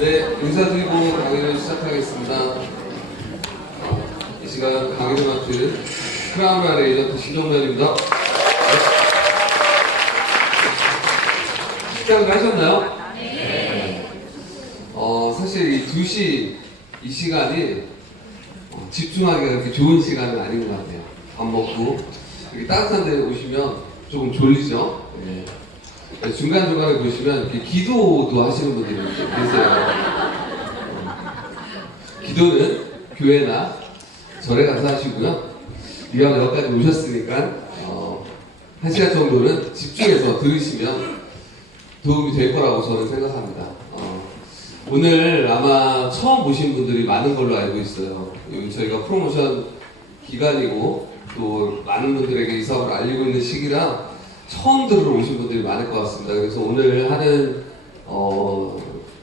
네, 인사드리고 강의를 시작하겠습니다. 이 시간 강의를 맡은 크라우나 에이전트 신정면입니다. 식사를 하셨나요? 네. 사실 이 2시 이 시간이 집중하기가 그렇게 좋은 시간은 아닌 것 같아요. 밥 먹고 이렇게 따뜻한 데 오시면 조금 졸리죠? 네. 중간중간에 보시면 이렇게 기도도 하시는 분들이 계세요. 기도는 교회나 절에 가서 하시고요. 이왕 여기까지 오셨으니까 1시간 정도는 집중해서 들으시면 도움이 될 거라고 저는 생각합니다. 오늘 아마 처음 보신 분들이 많은 걸로 알고 있어요. 저희가 프로모션 기간이고 또 많은 분들에게 이 사업을 알리고 있는 시기라 처음 들어오신 분들이 많을 것 같습니다. 그래서 오늘 하는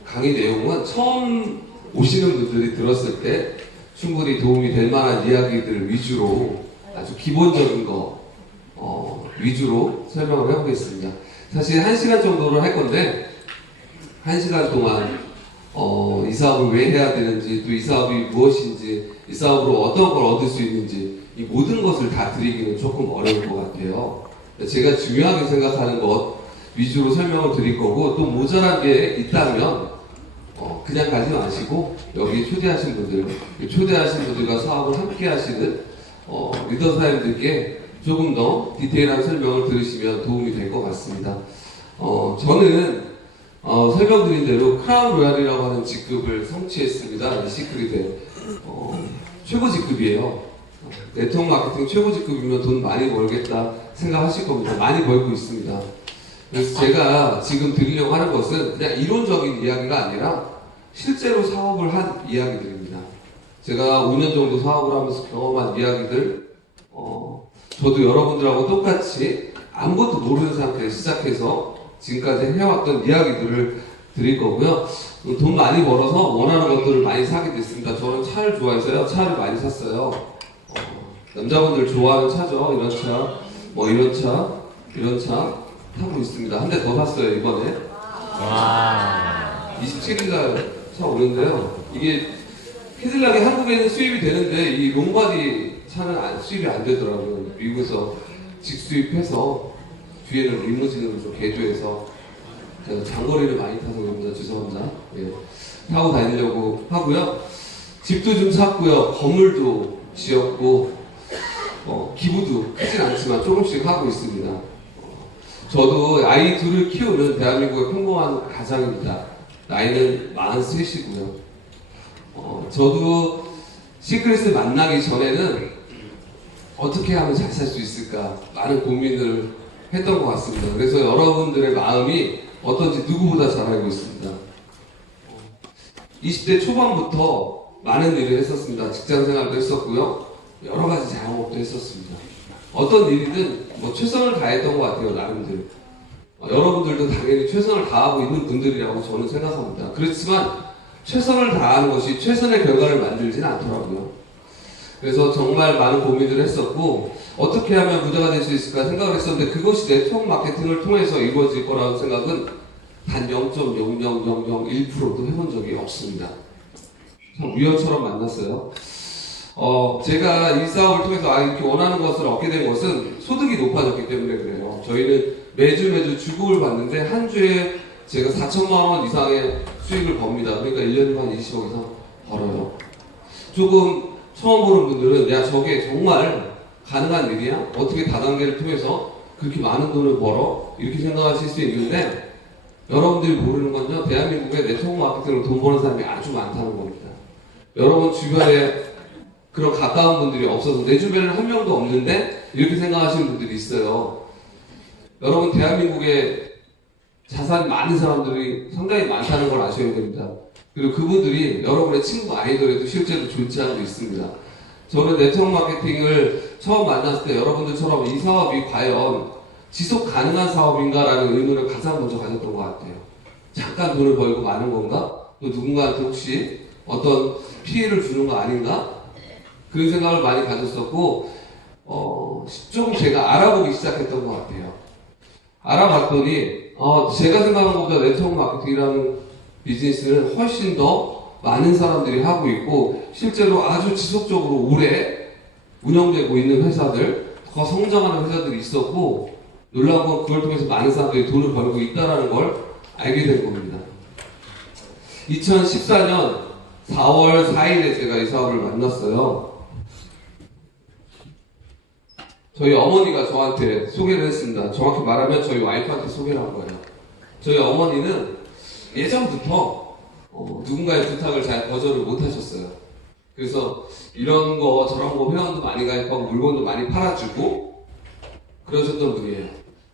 강의 내용은 처음 오시는 분들이 들었을 때 충분히 도움이 될 만한 이야기들 위주로 아주 기본적인 거 위주로 설명을 해보겠습니다. 사실 1시간 정도를 할 건데 1시간 동안 이 사업을 왜 해야 되는지, 또 이 사업이 무엇인지, 이 사업으로 어떤 걸 얻을 수 있는지, 이 모든 것을 다 드리기는 조금 어려울 것 같아요. 제가 중요하게 생각하는 것 위주로 설명을 드릴 거고, 또 모자란 게 있다면 그냥 가지 마시고 여기 초대하신 분들과 사업을 함께 하시는 리더 사님들께 조금 더 디테일한 설명을 들으시면 도움이 될 것 같습니다. 저는 설명드린 대로 크라운 로얄이라고 하는 직급을 성취했습니다. 이 시크릿의 최고 직급이에요. 네트워크 마케팅 최고 직급이면 돈 많이 벌겠다 생각하실 겁니다. 많이 벌고 있습니다. 그래서 제가 지금 드리려고 하는 것은 그냥 이론적인 이야기가 아니라 실제로 사업을 한 이야기들입니다. 제가 5년 정도 사업을 하면서 경험한 이야기들, 저도 여러분들하고 똑같이 아무것도 모르는 상태에서 시작해서 지금까지 해왔던 이야기들을 드릴 거고요. 돈 많이 벌어서 원하는 것들을 많이 사게 됐습니다. 저는 차를 좋아해서요. 차를 많이 샀어요. 남자분들 좋아하는 차죠. 이런 차, 이런 차 타고 있습니다. 한 대 더 샀어요, 이번에. 와. 27일날 차 오는데요. 이게 캐딜락이 한국에는 수입이 되는데 이 롱바디 차는 수입이 안 되더라고요. 미국에서 직수입해서 뒤에는 리무진으로 좀 개조해서 제가 장거리를 많이 타서 그럽니다. 죄송합니다. 예. 타고 다니려고 하고요. 집도 좀 샀고요. 건물도 지었고 기부도 크진 않지만 조금씩 하고 있습니다. 저도 아이 둘을 키우는 대한민국의 평범한 가장입니다. 나이는 43이고요. 저도 시크릿을 만나기 전에는 어떻게 하면 잘 살 수 있을까 많은 고민을 했던 것 같습니다. 그래서 여러분들의 마음이 어떤지 누구보다 잘 알고 있습니다. 20대 초반부터 많은 일을 했었습니다. 직장 생활도 했었고요. 여러 가지 자영업도 했었습니다. 어떤 일이든 최선을 다했던 것 같아요, 나름대로. 여러분들도 당연히 최선을 다하고 있는 분들이라고 저는 생각합니다. 그렇지만 최선을 다하는 것이 최선의 결과를 만들지는 않더라고요. 그래서 정말 많은 고민을 했었고 어떻게 하면 부자가 될 수 있을까 생각을 했었는데 그것이 네트워크 마케팅을 통해서 이루어질 거라는 생각은 단 0.00001%도 해본 적이 없습니다. 참 우연처럼 만났어요. 제가 이 사업을 통해서 이렇게 원하는 것을 얻게 된 것은 소득이 높아졌기 때문에 그래요. 저희는 매주 주급을 받는데 한 주에 제가 4천만 원 이상의 수익을 법니다. 그러니까 1년에 한 20억 이상 벌어요. 조금 처음 보는 분들은 야 저게 정말 가능한 일이야? 어떻게 다단계를 통해서 그렇게 많은 돈을 벌어? 이렇게 생각하실 수 있는데 여러분들이 모르는 건요. 대한민국에 네트워크 마케팅으로 돈 버는 사람이 아주 많다는 겁니다. 여러분 주변에 그런 가까운 분들이 없어서 내 주변에는 한 명도 없는데 이렇게 생각하시는 분들이 있어요. 여러분 대한민국에 자산이 많은 사람들이 상당히 많다는 걸 아셔야 됩니다. 그리고 그분들이 여러분의 친구 아니더라도 실제로 좋지 않고 있습니다. 저는 네트워크 마케팅을 처음 만났을 때 여러분들처럼 이 사업이 과연 지속 가능한 사업인가라는 의문을 가장 먼저 가졌던 것 같아요. 잠깐 돈을 벌고 마는 건가? 또 누군가한테 혹시 어떤 피해를 주는 거 아닌가? 그런 생각을 많이 가졌었고 조금 제가 알아보기 시작했던 것 같아요. 알아봤더니 제가 생각한 것보다 네트워크 마케팅이라는 비즈니스는 훨씬 더 많은 사람들이 하고 있고 실제로 아주 지속적으로 오래 운영되고 있는 회사들, 더 성장하는 회사들이 있었고 놀라운 건 그걸 통해서 많은 사람들이 돈을 벌고 있다는 걸 알게 된 겁니다. 2014년 4월 4일에 제가 이 사업을 만났어요. 저희 어머니가 저한테 소개를 했습니다. 정확히 말하면 저희 와이프한테 소개를 한 거예요. 저희 어머니는 예전부터 누군가의 부탁을 잘 거절을 못 하셨어요. 그래서 이런 거 저런 거 회원도 많이 가입하고 물건도 많이 팔아주고 그러셨던 분이에요.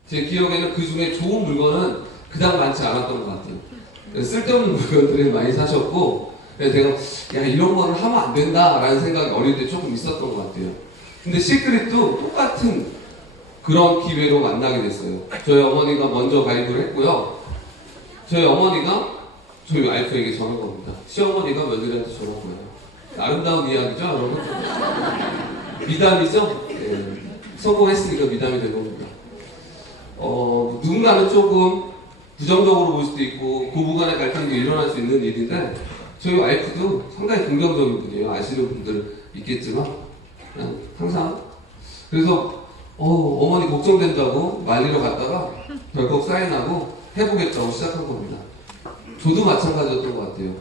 제 기억에는 그 중에 좋은 물건은 그닥 많지 않았던 것 같아요. 쓸데없는 물건들을 많이 사셨고 그래서 제가 야 이런 거는 하면 안 된다라는 생각이 어릴 때 조금 있었던 것 같아요. 근데 시크릿도 똑같은 그런 기회로 만나게 됐어요. 저희 어머니가 먼저 가입을 했고요. 저희 어머니가 저희 와이프에게 전한 겁니다. 시어머니가 며느리한테 전한 거예요. 아름다운 이야기죠, 여러분? 미담이죠? 네. 성공했으니까 미담이 된 겁니다. 누군가는 조금 부정적으로 볼 수도 있고 고부간의 갈등도 일어날 수 있는 일인데 저희 와이프도 상당히 긍정적인 분이에요. 아시는 분들 있겠지만 그냥 항상 그래서 어머니 걱정된다고 말리러 갔다가 덜컥 사인하고 해보겠다고 시작한 겁니다. 저도 마찬가지였던 것 같아요.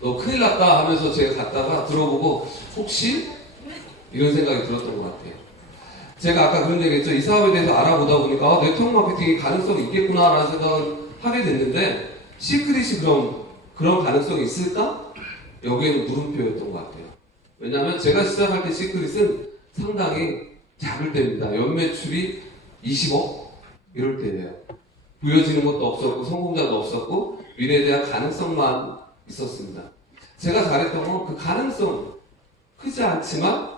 너 큰일 났다 하면서 제가 갔다가 들어보고 혹시? 이런 생각이 들었던 것 같아요. 제가 아까 그런 얘기 했죠. 이 사업에 대해서 알아보다 보니까 네트워크 마케팅이 가능성이 있겠구나라는 생각을 하게 됐는데 시크릿이 그런 가능성이 있을까? 여기에는 물음표였던 것 같아요. 왜냐하면 제가 시작할 때 시크릿은 상당히 작을 때입니다. 연매출이 20억? 이럴 때예요. 보여지는 것도 없었고 성공자도 없었고 미래에 대한 가능성만 있었습니다. 제가 잘했던 건 그 가능성 크지 않지만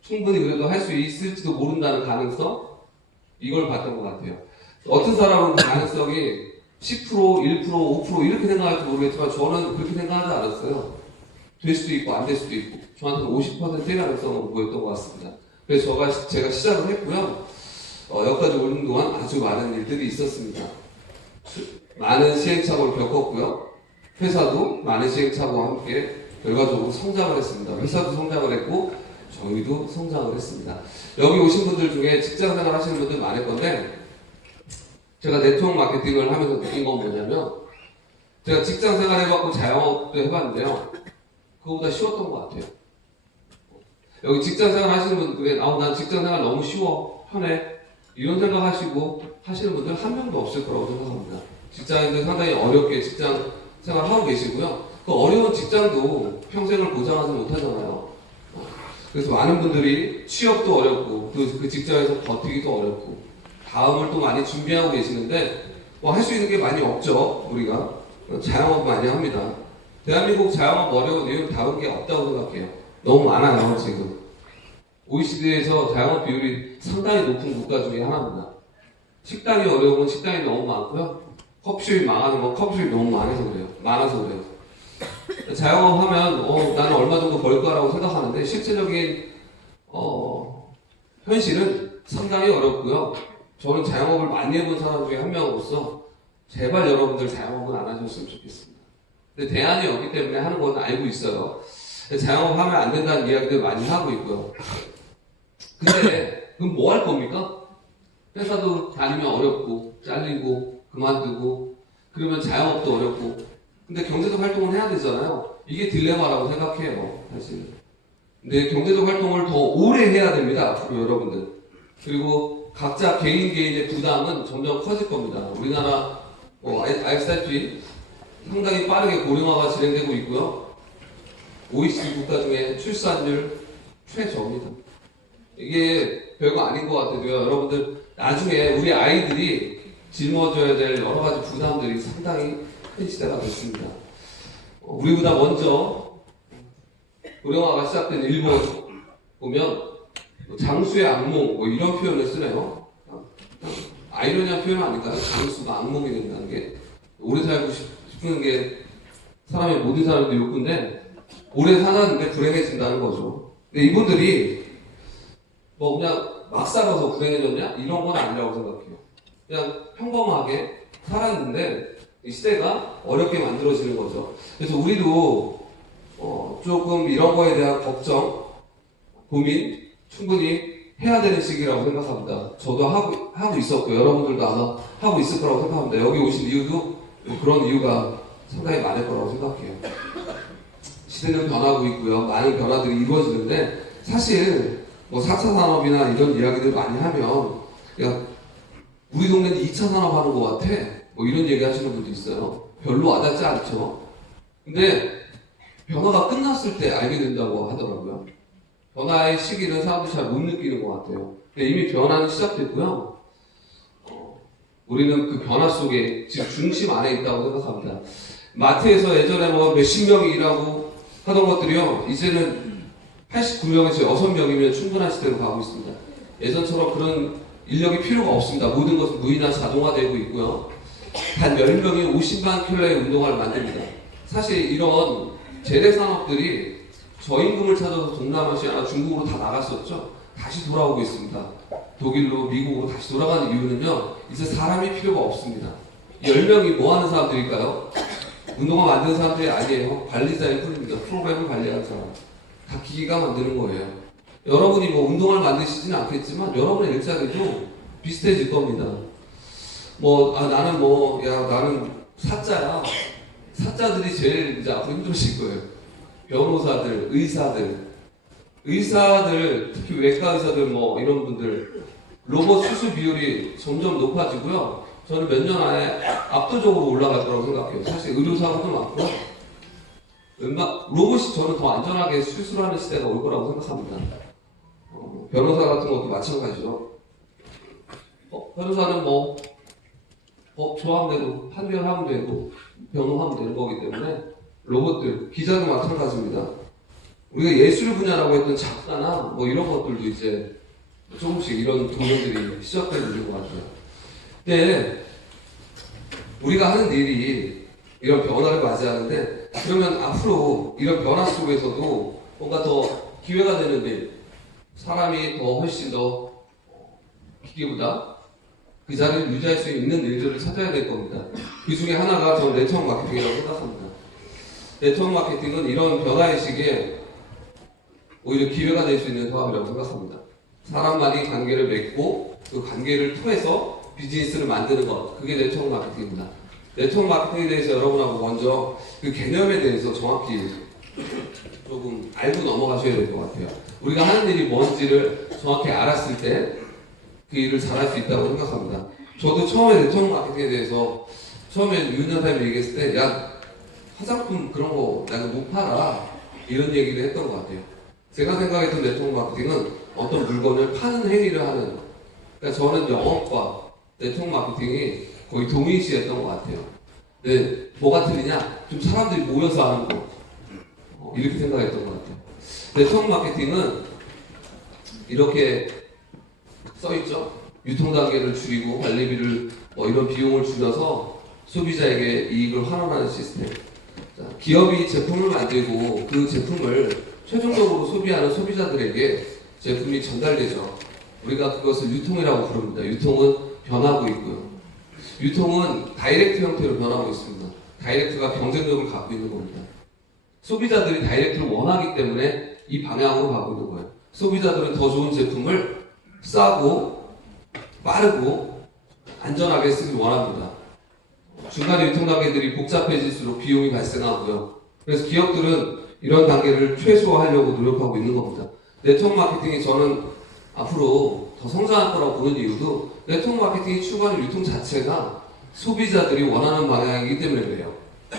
충분히 그래도 할 수 있을지도 모른다는 가능성 이걸 봤던 것 같아요. 어떤 사람은 그 가능성이 10%, 1%, 5% 이렇게 생각할지 모르겠지만 저는 그렇게 생각하지 않았어요. 될 수도 있고 안 될 수도 있고 저한테는 50%의 가능성을 보였던 것 같습니다. 그래서 제가 시작을 했고요. 여기까지 오는 동안 아주 많은 일들이 있었습니다. 많은 시행착오를 겪었고요. 회사도 많은 시행착오와 함께 결과적으로 성장을 했습니다. 회사도 성장을 했고 저희도 성장을 했습니다. 여기 오신 분들 중에 직장생활 하시는 분들 많을 건데 제가 네트워크 마케팅을 하면서 느낀 건 뭐냐면 제가 직장생활 해봤고 자영업도 해봤는데요. 그거보다 쉬웠던 것 같아요. 여기 직장생활 하시는 분들 중에 난 직장생활 너무 쉬워, 편해 이런 생각 하시고 하시는 분들 한 명도 없을 거라고 생각합니다. 직장인들 상당히 어렵게 직장 생활하고 계시고요. 그 어려운 직장도 평생을 보장하지 못하잖아요. 그래서 많은 분들이 취업도 어렵고 그 직장에서 버티기도 어렵고 다음을 또 많이 준비하고 계시는데 할 수 있는 게 많이 없죠. 우리가 자영업 많이 합니다. 대한민국 자영업 어려운 이유는 다른 게 없다고 생각해요. 너무 많아요 지금. OECD에서 자영업 비율이 상당히 높은 국가 중에 하나입니다. 식당이 어려운 건 식당이 너무 많고요. 커피숍이 망하는 건 커피숍이 너무 많아서 그래요. 자영업 하면 나는 얼마 정도 벌 거라고 생각하는데 실제적인 현실은 상당히 어렵고요. 저는 자영업을 많이 해본 사람 중에 한 명으로서 제발 여러분들 자영업은 안 하셨으면 좋겠습니다. 근데 대안이 없기 때문에 하는 건 알고 있어요. 자영업하면 안 된다는 이야기들 많이 하고 있고요. 근데 그럼 뭐 할 겁니까? 회사도 다니면 어렵고 잘리고 그만두고 그러면 자영업도 어렵고 근데 경제적 활동을 해야 되잖아요. 이게 딜레마라고 생각해요. 사실. 근데 경제적 활동을 더 오래 해야 됩니다. 앞으로 여러분들. 그리고 각자 개인의 부담은 점점 커질 겁니다. 우리나라 알다시피 상당히 빠르게 고령화가 진행되고 있고요. OECD 국가 중에 출산율 최저입니다. 이게 별거 아닌 것 같아요. 여러분들 나중에 우리 아이들이 짊어져야 될 여러 가지 부담들이 상당히 큰 시대가 됐습니다. 우리보다 먼저 고령화가 시작된 일본 보면 장수의 악몽 이런 표현을 쓰네요. 아이러니한 표현 아닌가요? 장수가 악몽이 된다는 게 오래 살고 싶은 게 사람의 모든 사람들의 욕구인데 오래 살았는데 불행해진다는 거죠. 근데 이분들이 그냥 막 살아서 불행해졌냐? 이런 건 아니라고 생각해요. 그냥 평범하게 살았는데 이 시대가 어렵게 만들어지는 거죠. 그래서 우리도 조금 이런 거에 대한 걱정, 고민 충분히 해야 되는 시기라고 생각합니다. 저도 하고 있었고 여러분들도 아마 하고 있을 거라고 생각합니다. 여기 오신 이유도 그런 이유가 상당히 많을 거라고 생각해요. 시대는 변하고 있고요. 많은 변화들이 이루어지는데 사실 뭐 4차 산업이나 이런 이야기들 많이 하면 야 우리 동네는 2차 산업 하는 것 같아 뭐 이런 얘기 하시는 분도 있어요. 별로 와닿지 않죠. 근데 변화가 끝났을 때 알게 된다고 하더라고요. 변화의 시기는 사람들이 잘 못 느끼는 것 같아요. 근데 이미 변화는 시작됐고요. 우리는 그 변화 속에 지금 중심 안에 있다고 생각합니다. 마트에서 예전에 뭐 몇십 명이 일하고 하던 것들이요. 이제는 89명에서 6명이면 충분한 시대로 가고 있습니다. 예전처럼 그런 인력이 필요가 없습니다. 모든 것은 무인화 자동화되고 있고요. 단 10명이 50만 킬로의 운동화를 만듭니다. 사실 이런 재래산업들이 저임금을 찾아서 동남아시아나 중국으로 다 나갔었죠. 다시 돌아오고 있습니다. 독일로, 미국으로 다시 돌아가는 이유는요. 이제 사람이 필요가 없습니다. 10명이 뭐 하는 사람들일까요? 운동화 만드는 사람들이 아니에요. 관리자일 뿐입니다. 프로그램을 관리하는 사람. 다 기계가 만드는 거예요. 여러분이 뭐 운동화를 만드시지는 않겠지만 여러분의 일자리도 비슷해질 겁니다. 나는 사자야. 사자들이 제일 이제 앞으로 힘들으실 거예요. 변호사들, 의사들, 특히 외과 의사들 뭐 이런 분들 로봇 수술 비율이 점점 높아지고요. 저는 몇 년 안에 압도적으로 올라갈 거라고 생각해요. 사실 의료사고도 많고 로봇이 저는 더 안전하게 수술하는 시대가 올 거라고 생각합니다. 변호사 같은 것도 마찬가지죠. 변호사는 뭐 법 조항대로 판결하면 되고 변호하면 되는 거기 때문에 로봇들, 기자도 마찬가지입니다. 우리가 예술 분야라고 했던 작가나 뭐 이런 것들도 이제 조금씩 이런 도전들이 시작되고 있는 것 같아요. 근데 우리가 하는 일이 이런 변화를 맞이하는데 그러면 앞으로 이런 변화 속에서도 뭔가 더 기회가 되는 일, 사람이 더 훨씬 더 기계보다 그 자리를 유지할 수 있는 일들을 찾아야 될 겁니다. 그 중에 하나가 저는 네트워크 마케팅이라고 생각합니다. 네트워크 마케팅은 이런 변화의 시기에 오히려 기회가 될 수 있는 사업이라고 생각합니다. 사람만이 관계를 맺고 그 관계를 통해서 비즈니스를 만드는 것, 그게 네트워크 마케팅입니다. 네트워크 마케팅에 대해서 여러분하고 먼저 그 개념에 대해서 정확히 조금 알고 넘어가셔야 될 것 같아요. 우리가 하는 일이 뭔지를 정확히 알았을 때 그 일을 잘할 수 있다고 생각합니다. 저도 처음에 네트워크 마케팅에 대해서 처음에 유은현사님이 얘기했을 때 야 화장품 그런 거 내가 못 팔아 이런 얘기를 했던 것 같아요. 제가 생각했던 네트워크 마케팅은 어떤 물건을 파는 행위를 하는, 그러니까 저는 영업과 네트워크 마케팅이 거의 동일시했던 것 같아요. 근데 뭐가 틀리냐? 좀 사람들이 모여서 하는 거 이렇게 생각했던 것 같아요. 네트워크 마케팅은 이렇게 써있죠. 유통단계를 줄이고 관리비를 이런 비용을 줄여서 소비자에게 이익을 환원하는 시스템. 자, 기업이 제품을 만들고 그 제품을 최종적으로 소비하는 소비자들에게 제품이 전달되죠. 우리가 그것을 유통이라고 부릅니다. 유통은 변하고 있고요. 유통은 다이렉트 형태로 변하고 있습니다. 다이렉트가 경쟁력을 갖고 있는 겁니다. 소비자들이 다이렉트를 원하기 때문에 이 방향으로 가고 있는 거예요. 소비자들은 더 좋은 제품을 싸고 빠르고 안전하게 쓰길 원합니다. 중간에 유통 단계들이 복잡해질수록 비용이 발생하고요. 그래서 기업들은 이런 단계를 최소화하려고 노력하고 있는 겁니다. 네트워크 마케팅이 저는 앞으로 더 성장할 거라고 보는 이유도 네트워크 마케팅이 추구하는 유통 자체가 소비자들이 원하는 방향이기 때문에 그래요.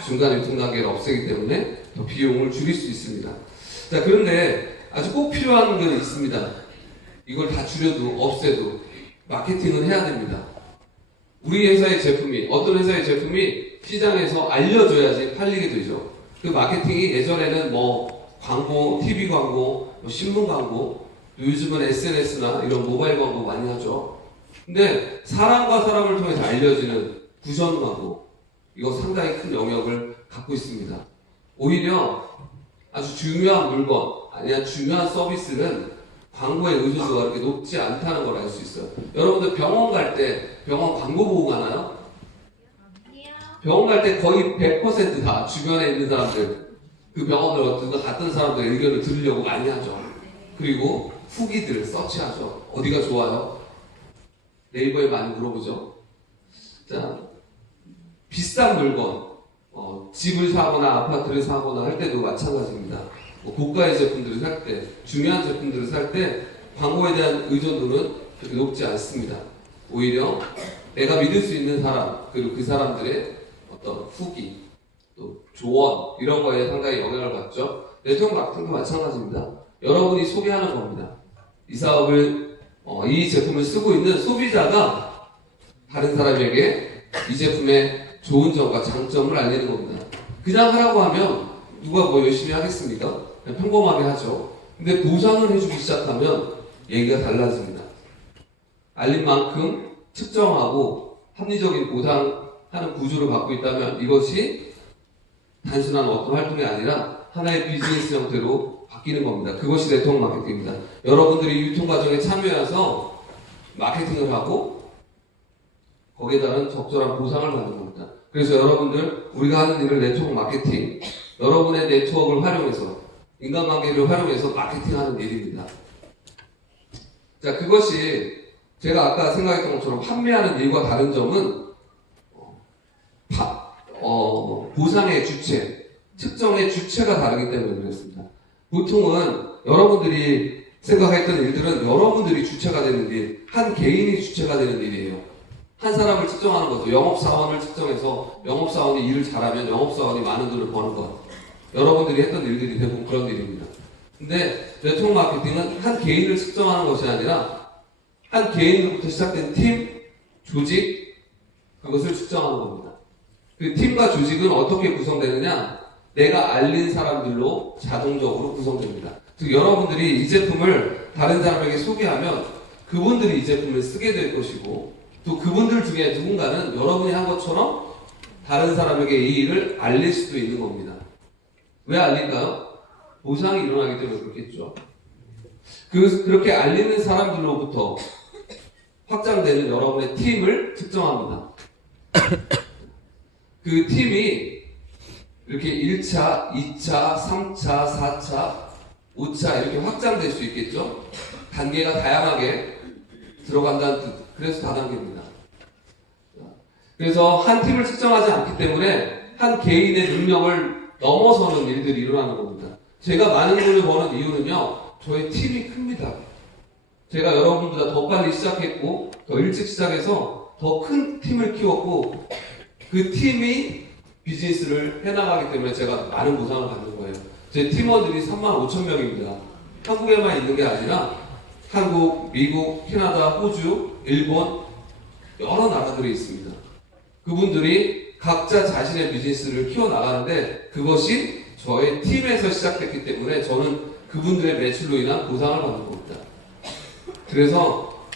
중간 유통 단계를 없애기 때문에 더 비용을 줄일 수 있습니다. 자, 그런데 아주 꼭 필요한 게 있습니다. 이걸 다 줄여도 없애도 마케팅은 해야 됩니다. 우리 회사의 제품이, 어떤 회사의 제품이 시장에서 알려줘야지 팔리게 되죠. 그 마케팅이 예전에는 뭐 광고, TV 광고, 뭐 신문 광고, 요즘은 SNS나 이런 모바일 광고 많이 하죠. 근데 사람과 사람을 통해서 알려지는 구전 광고, 이거 상당히 큰 영역을 갖고 있습니다. 오히려 아주 중요한 물건, 아니면 중요한 서비스는 광고의 의존도가 그렇게 높지 않다는 걸 알 수 있어요. 여러분들 병원 갈 때 병원 광고 보고 가나요? 병원 갈 때 거의 100%다 주변에 있는 사람들, 그 병원을 어떤 갔던 사람들의 의견을 들으려고 많이 하죠. 그리고 후기들 서치하죠. 어디가 좋아요? 네이버에 많이 물어보죠. 자, 비싼 물건, 집을 사거나 아파트를 사거나 할 때도 마찬가지입니다. 고가의 제품들을 살 때, 중요한 제품들을 살 때 광고에 대한 의존도는 그렇게 높지 않습니다. 오히려 내가 믿을 수 있는 사람, 그리고 그 사람들의 어떤 후기, 또 조언, 이런 거에 상당히 영향을 받죠. 네트워크 마케팅도 마찬가지입니다. 여러분이 소개하는 겁니다. 이 사업을, 이 제품을 쓰고 있는 소비자가 다른 사람에게 이 제품의 좋은 점과 장점을 알리는 겁니다. 그냥 하라고 하면 누가 뭐 열심히 하겠습니까? 그냥 평범하게 하죠. 근데 보상을 해주기 시작하면 얘기가 달라집니다. 알린 만큼 측정하고 합리적인 보상하는 구조를 갖고 있다면 이것이 단순한 어떤 활동이 아니라 하나의 비즈니스 형태로 바뀌는 겁니다. 그것이 네트워크 마케팅입니다. 여러분들이 유통 과정에 참여해서 마케팅을 하고 거기에 따른 적절한 보상을 받는 겁니다. 그래서 여러분들, 우리가 하는 일을 네트워크 마케팅, 여러분의 네트워크를 활용해서, 인간관계를 활용해서 마케팅하는 일입니다. 자, 그것이 제가 아까 생각했던 것처럼 판매하는 일과 다른 점은 보상의 주체, 측정의 주체가 다르기 때문에 그렇습니다. 보통은 여러분들이 생각했던 일들은 여러분들이 주체가 되는 일, 한 개인이 주체가 되는 일이에요. 한 사람을 측정하는 거죠. 영업사원을 측정해서 영업사원이 일을 잘하면 영업사원이 많은 돈을 버는 것. 여러분들이 했던 일들이 대부분 그런 일입니다. 근데 네트워크 마케팅은 한 개인을 측정하는 것이 아니라 한 개인으로부터 시작된 팀, 조직, 그것을 측정하는 겁니다. 그 팀과 조직은 어떻게 구성되느냐? 내가 알린 사람들로 자동적으로 구성됩니다. 즉 여러분들이 이 제품을 다른 사람에게 소개하면 그분들이 이 제품을 쓰게 될 것이고 또 그분들 중에 누군가는 여러분이 한 것처럼 다른 사람에게 이 일을 알릴 수도 있는 겁니다. 왜 알릴까요? 보상이 일어나기 때문에 그렇겠죠. 그렇게 알리는 사람들로부터 확장되는 여러분의 팀을 측정합니다. 그 팀이 이렇게 1차, 2차, 3차, 4차, 5차 이렇게 확장될 수 있겠죠. 단계가 다양하게 들어간다는 뜻. 그래서 다단계입니다. 그래서 한 팀을 측정하지 않기 때문에 한 개인의 능력을 넘어서는 일들이 일어나는 겁니다. 제가 많은 돈을 버는 이유는요, 저의 팀이 큽니다. 제가 여러분보다 더 빨리 시작했고, 더 일찍 시작해서 더 큰 팀을 키웠고, 그 팀이 비즈니스를 해나가기 때문에 제가 많은 보상을 받는 거예요. 제 팀원들이 35,000명입니다. 한국에만 있는 게 아니라 한국, 미국, 캐나다, 호주, 일본 여러 나라들이 있습니다. 그분들이 각자 자신의 비즈니스를 키워나가는데 그것이 저의 팀에서 시작됐기 때문에 저는 그분들의 매출로 인한 보상을 받는 겁니다. 그래서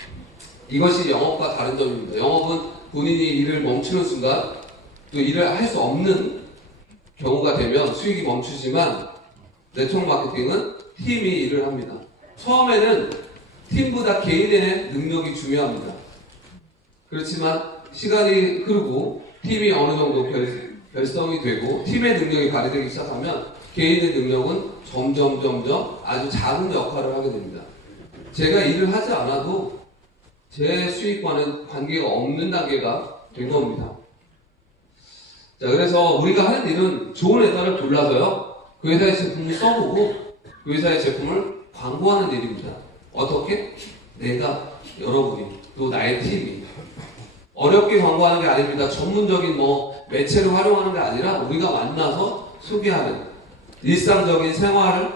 이것이 영업과 다른 점입니다. 영업은 본인이 일을 멈추는 순간 또 일을 할 수 없는 경우가 되면 수익이 멈추지만 네트워크 마케팅은 팀이 일을 합니다. 처음에는 팀보다 개인의 능력이 중요합니다. 그렇지만 시간이 흐르고 팀이 어느 정도 결성이 되고 팀의 능력이 발휘되기 시작하면 개인의 능력은 점점 아주 작은 역할을 하게 됩니다. 제가 일을 하지 않아도 제 수익과는 관계가 없는 단계가 된 겁니다. 자, 그래서 우리가 하는 일은 좋은 회사를 골라서요, 그 회사의 제품을 써보고 그 회사의 제품을 광고하는 일입니다. 어떻게? 내가, 여러분이, 또 나의 팀이. 어렵게 광고하는 게 아닙니다. 전문적인 매체를 활용하는 게 아니라 우리가 만나서 소개하는 일상적인 생활을,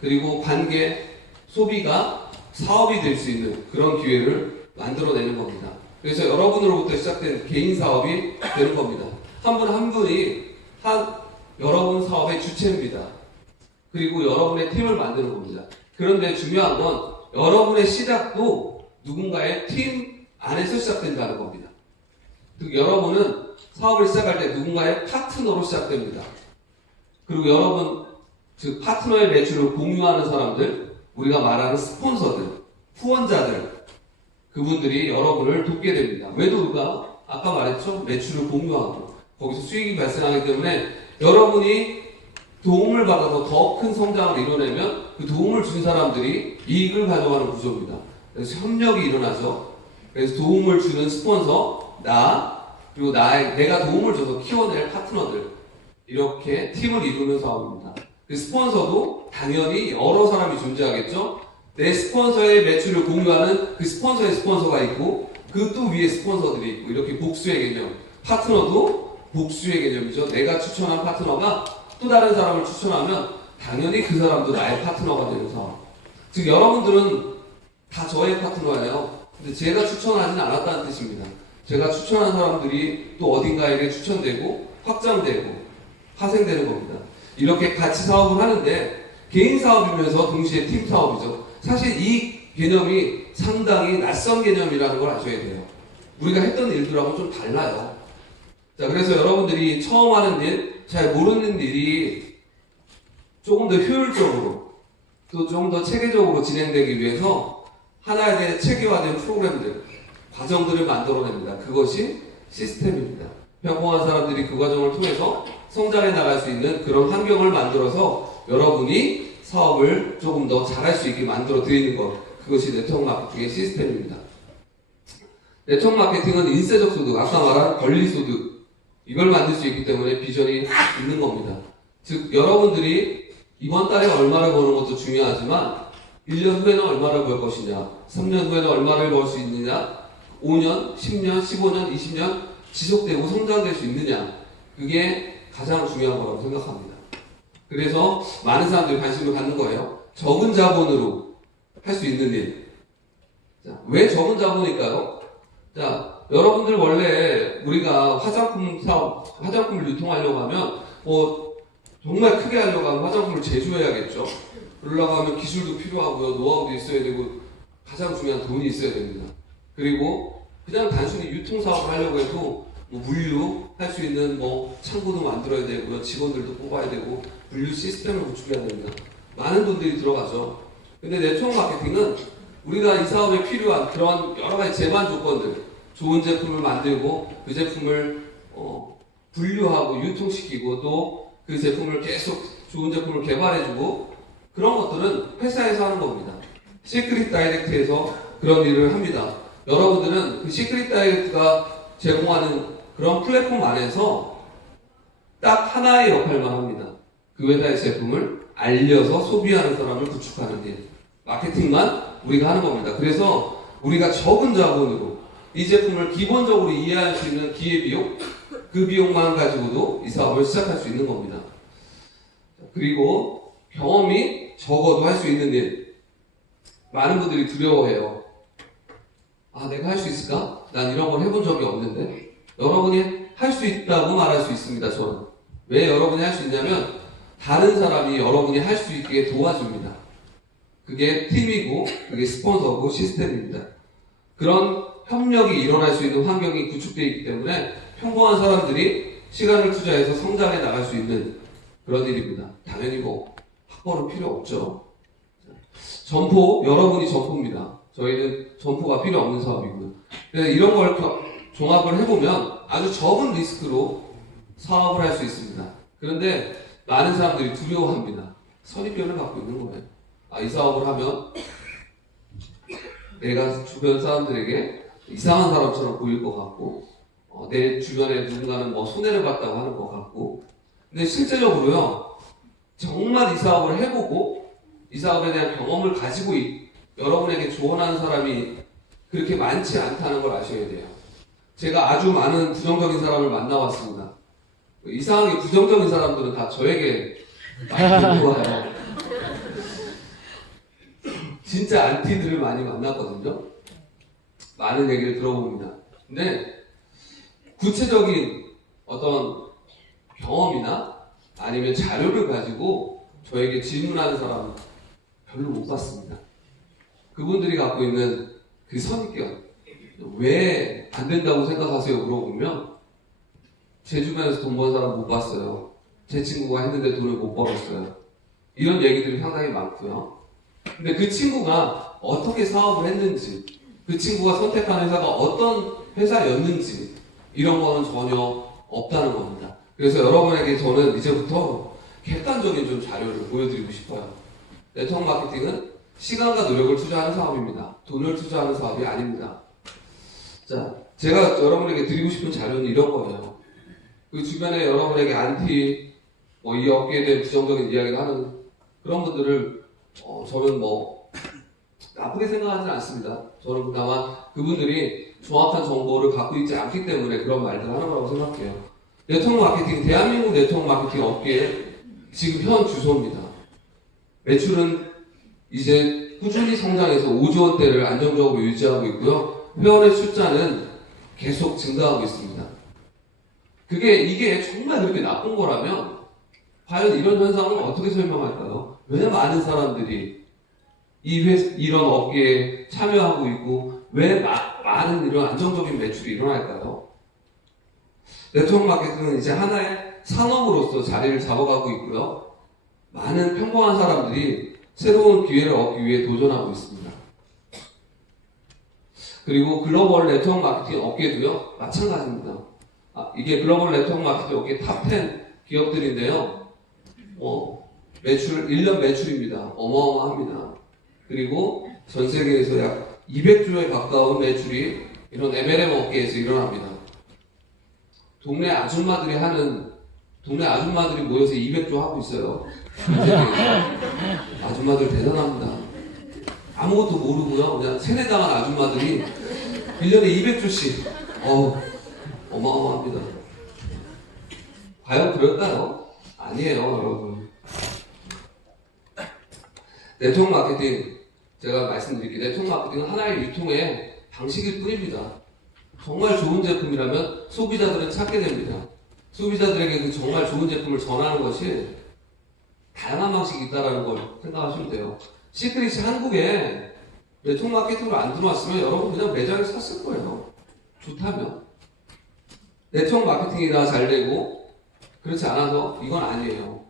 그리고 관계, 소비가 사업이 될 수 있는 그런 기회를 만들어내는 겁니다. 그래서 여러분으로부터 시작된 개인 사업이 되는 겁니다. 한 분 한 분이 여러분 사업의 주체입니다. 그리고 여러분의 팀을 만드는 겁니다. 그런데 중요한 건 여러분의 시작도 누군가의 팀 안에서 시작된다는 겁니다. 즉 여러분은 사업을 시작할 때 누군가의 파트너로 시작됩니다. 그리고 여러분, 즉 파트너의 매출을 공유하는 사람들, 우리가 말하는 스폰서들, 후원자들, 그분들이 여러분을 돕게 됩니다. 왜 도울까? 아까 말했죠? 매출을 공유하고. 거기서 수익이 발생하기 때문에 여러분이 도움을 받아서 더 큰 성장을 이뤄내면 그 도움을 준 사람들이 이익을 가져가는 구조입니다. 그래서 협력이 일어나죠. 그래서 도움을 주는 스폰서, 그리고 내가 도움을 줘서 키워낼 파트너들, 이렇게 팀을 이루는 사업입니다. 그 스폰서도 당연히 여러 사람이 존재하겠죠. 내 스폰서의 매출을 공유하는 그 스폰서의 스폰서가 있고 그 또 위에 스폰서들이 있고 이렇게 복수의 개념. 파트너도 복수의 개념이죠. 내가 추천한 파트너가 또 다른 사람을 추천하면 당연히 그 사람도 나의 파트너가 되는 사업. 즉 여러분들은 다 저의 파트너예요. 근데 제가 추천하지는 않았다는 뜻입니다. 제가 추천한 사람들이 또 어딘가에게 추천되고 확장되고 파생되는 겁니다. 이렇게 같이 사업을 하는데 개인 사업이면서 동시에 팀 사업이죠. 사실 이 개념이 상당히 낯선 개념이라는 걸 아셔야 돼요. 우리가 했던 일들하고 좀 달라요. 자, 그래서 여러분들이 처음 하는 일, 잘 모르는 일이 조금 더 효율적으로 또 좀 더 체계적으로 진행되기 위해서 하나에 대해 체계화된 프로그램들, 과정들을 만들어냅니다. 그것이 시스템입니다. 평범한 사람들이 그 과정을 통해서 성장해 나갈 수 있는 그런 환경을 만들어서 여러분이 사업을 조금 더 잘할 수 있게 만들어 드리는 것, 그것이 네트워크 마케팅의 시스템입니다. 네트워크 마케팅은 인쇄적 소득, 아까 말한 권리 소득, 이걸 만들 수 있기 때문에 비전이 있는 겁니다. 즉 여러분들이 이번 달에 얼마를 버는 것도 중요하지만 1년 후에는 얼마를 벌 것이냐, 3년 후에는 얼마를 벌 수 있느냐, 5년, 10년, 15년, 20년 지속되고 성장될 수 있느냐, 그게 가장 중요한 거라고 생각합니다. 그래서 많은 사람들이 관심을 갖는 거예요. 적은 자본으로 할 수 있는 일. 자, 왜 적은 자본일까요? 자, 여러분들 원래 우리가 화장품 사업, 화장품을 유통하려고 하면 정말 크게 하려고 하면 화장품을 제조해야겠죠. 그러려고 하면 기술도 필요하고요. 노하우도 있어야 되고 가장 중요한 돈이 있어야 됩니다. 그리고 그냥 단순히 유통 사업을 하려고 해도 물류 할 수 있는 창고도 만들어야 되고요. 직원들도 뽑아야 되고 물류 시스템을 구축해야 됩니다. 많은 돈들이 들어가죠. 근데 네트워크 마케팅은 우리가 이 사업에 필요한 그런 여러 가지 제반 조건들, 좋은 제품을 만들고 그 제품을 분류하고 유통시키고 또 그 제품을 계속 좋은 제품을 개발해주고 그런 것들은 회사에서 하는 겁니다. 시크릿 다이렉트에서 그런 일을 합니다. 여러분들은 그 시크릿 다이렉트가 제공하는 그런 플랫폼 안에서 딱 하나의 역할만 합니다. 그 회사의 제품을 알려서 소비하는 사람을 구축하는 일. 마케팅만 우리가 하는 겁니다. 그래서 우리가 적은 자본으로 이 제품을 기본적으로 이해할 수 있는 기회비용, 그 비용만 가지고도 이 사업을 시작할 수 있는 겁니다. 그리고 경험이 적어도 할 수 있는 일. 많은 분들이 두려워해요. 내가 할 수 있을까? 난 이런 걸 해본 적이 없는데. 여러분이 할 수 있다고 말할 수 있습니다, 저는. 왜 여러분이 할 수 있냐면 다른 사람이 여러분이 할 수 있게 도와줍니다. 그게 팀이고 그게 스폰서고 시스템입니다. 그런 협력이 일어날 수 있는 환경이 구축되어 있기 때문에 평범한 사람들이 시간을 투자해서 성장해 나갈 수 있는 그런 일입니다. 당연히 학벌은 필요 없죠. 점포, 여러분이 점포입니다. 저희는 점포가 필요 없는 사업이고요. 이런 걸 종합을 해보면 아주 적은 리스크로 사업을 할 수 있습니다. 그런데 많은 사람들이 두려워합니다. 선입견을 갖고 있는 거예요. 이 사업을 하면 내가 주변 사람들에게 이상한 사람처럼 보일 것 같고 내 주변에 누군가는 손해를 봤다고 하는 것 같고 근데 실제적으로요 정말 이 사업을 해보고 이 사업에 대한 경험을 가지고 여러분에게 조언하는 사람이 그렇게 많지 않다는 걸 아셔야 돼요. 제가 아주 많은 부정적인 사람을 만나왔습니다. 이상하게 부정적인 사람들은 다 저에게 많이 좋아요. 진짜 안티들을 많이 만났거든요. 많은 얘기를 들어봅니다. 근데 구체적인 어떤 경험이나 아니면 자료를 가지고 저에게 질문하는 사람은 별로 못 봤습니다. 그분들이 갖고 있는 그 선입견, 왜 안 된다고 생각하세요? 물어보면 제 주변에서 돈 번 사람 못 봤어요. 제 친구가 했는데 돈을 못 벌었어요. 이런 얘기들이 상당히 많고요. 근데 그 친구가 어떻게 사업을 했는지, 그 친구가 선택한 회사가 어떤 회사였는지 이런 거는 전혀 없다는 겁니다. 그래서 여러분에게 저는 이제부터 객관적인 좀 자료를 보여드리고 싶어요. 네트워크 마케팅은 시간과 노력을 투자하는 사업입니다. 돈을 투자하는 사업이 아닙니다. 자, 제가 여러분에게 드리고 싶은 자료는 이런 거예요. 그 주변에 여러분에게 안티, 이 업계에 대해 부정적인 이야기를 하는 그런 분들을 저는 나쁘게 생각하지는 않습니다. 저는 그나마 그분들이 정확한 정보를 갖고 있지 않기 때문에 그런 말들을 하는 거라고 생각해요. 네트워크 마케팅, 대한민국 네트워크 마케팅 업계의 지금 현 주소입니다. 매출은 이제 꾸준히 성장해서 5조 원대를 안정적으로 유지하고 있고요. 회원의 숫자는 계속 증가하고 있습니다. 이게 정말 그렇게 나쁜 거라면 과연 이런 현상을 어떻게 설명할까요? 왜 많은 사람들이 이런 업계에 참여하고 있고 왜 많은 이런 안정적인 매출이 일어날까요? 네트워크 마케팅은 이제 하나의 산업으로서 자리를 잡아가고 있고요. 많은 평범한 사람들이 새로운 기회를 얻기 위해 도전하고 있습니다. 그리고 글로벌 네트워크 마케팅 업계도요, 마찬가지입니다. 이게 글로벌 네트워크 마케팅 업계 탑10 기업들인데요. 매출, 1년 매출입니다. 어마어마합니다. 그리고 전 세계에서 약 200조에 가까운 매출이 이런 MLM 업계에서 일어납니다. 동네 아줌마들이 모여서 200조 하고 있어요. 아줌마들 대단합니다. 아무것도 모르고요. 그냥 세뇌당한 아줌마들이 1년에 200조씩. 어마어마합니다. 과연 그럴까요? 아니에요, 여러분. 네트워크 마케팅, 제가 말씀드릴게요. 네트워크 마케팅은 하나의 유통의 방식일 뿐입니다. 정말 좋은 제품이라면 소비자들은 찾게 됩니다. 소비자들에게 그 정말 좋은 제품을 전하는 것이 다양한 방식이 있다는 걸 생각하시면 돼요. 시크릿이 한국에 네트워크 마케팅으로 안 들어왔으면 여러분 그냥 매장에 샀을 거예요. 좋다면. 네트워크 마케팅이나 잘 되고 그렇지 않아서 이건 아니에요.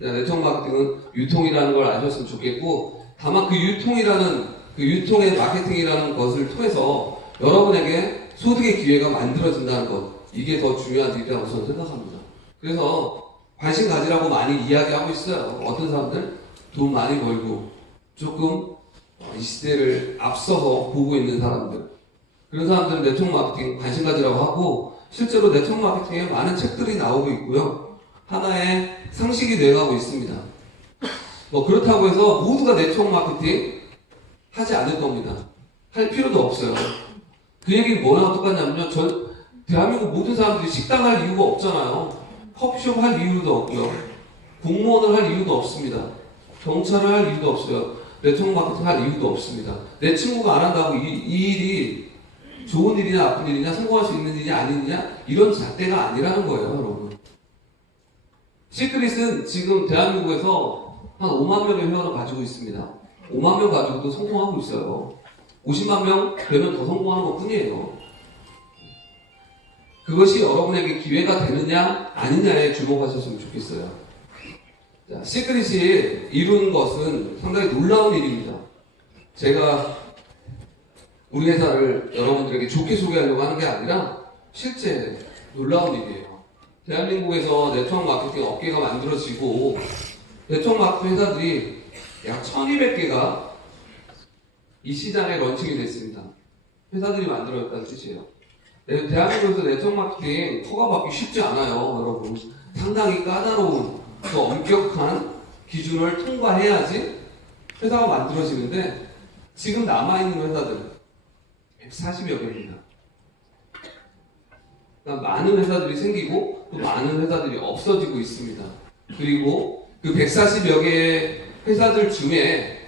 네트워크 마케팅은 유통이라는 걸 아셨으면 좋겠고, 다만 그 유통의 마케팅이라는 것을 통해서 여러분에게 소득의 기회가 만들어진다는 것, 이게 더 중요한 일이라고 저는 생각합니다. 그래서 관심 가지라고 많이 이야기하고 있어요. 어떤 사람들 돈 많이 벌고 조금 이 시대를 앞서서 보고 있는 사람들, 그런 사람들은 네트워크 마케팅 관심 가지라고 하고, 실제로 네트워크 마케팅에 많은 책들이 나오고 있고요. 하나의 상식이 돼가고 있습니다. 그렇다고 해서 모두가 네트워크 마케팅 하지 않을 겁니다. 할 필요도 없어요. 그 얘기는 뭐랑 똑같냐면요. 대한민국 모든 사람들이 식당 할 이유가 없잖아요. 커피숍 할 이유도 없고요. 공무원을 할 이유도 없습니다. 경찰을 할 이유도 없어요. 네트워크 마케팅 할 이유도 없습니다. 내 친구가 안 한다고 이 일이 좋은 일이냐 나쁜 일이냐, 성공할 수 있는 일이 아니냐, 이런 잣대가 아니라는 거예요, 여러분. 시크릿은 지금 대한민국에서 한 5만 명의 회원을 가지고 있습니다. 5만 명 가지고도 성공하고 있어요. 50만 명 되면 더 성공하는 것 뿐이에요. 그것이 여러분에게 기회가 되느냐 아니냐에 주목하셨으면 좋겠어요. 자, 시크릿이 이룬 것은 상당히 놀라운 일입니다. 제가 우리 회사를 여러분들에게 좋게 소개하려고 하는 게 아니라 실제 놀라운 일이에요. 대한민국에서 네트워크 마케팅 업계가 만들어지고 네트워크 마케팅 회사들이 약 1200개가 이 시장에 런칭이 됐습니다. 회사들이 만들어졌다는 뜻이에요. 대한민국에서 네트워크 마케팅 허가받기 쉽지 않아요, 여러분. 상당히 까다로운, 또 엄격한 기준을 통과해야지 회사가 만들어지는데, 지금 남아있는 회사들 140여 개입니다. 그러니까 많은 회사들이 생기고 또 많은 회사들이 없어지고 있습니다. 그리고 그 140여 개의 회사들 중에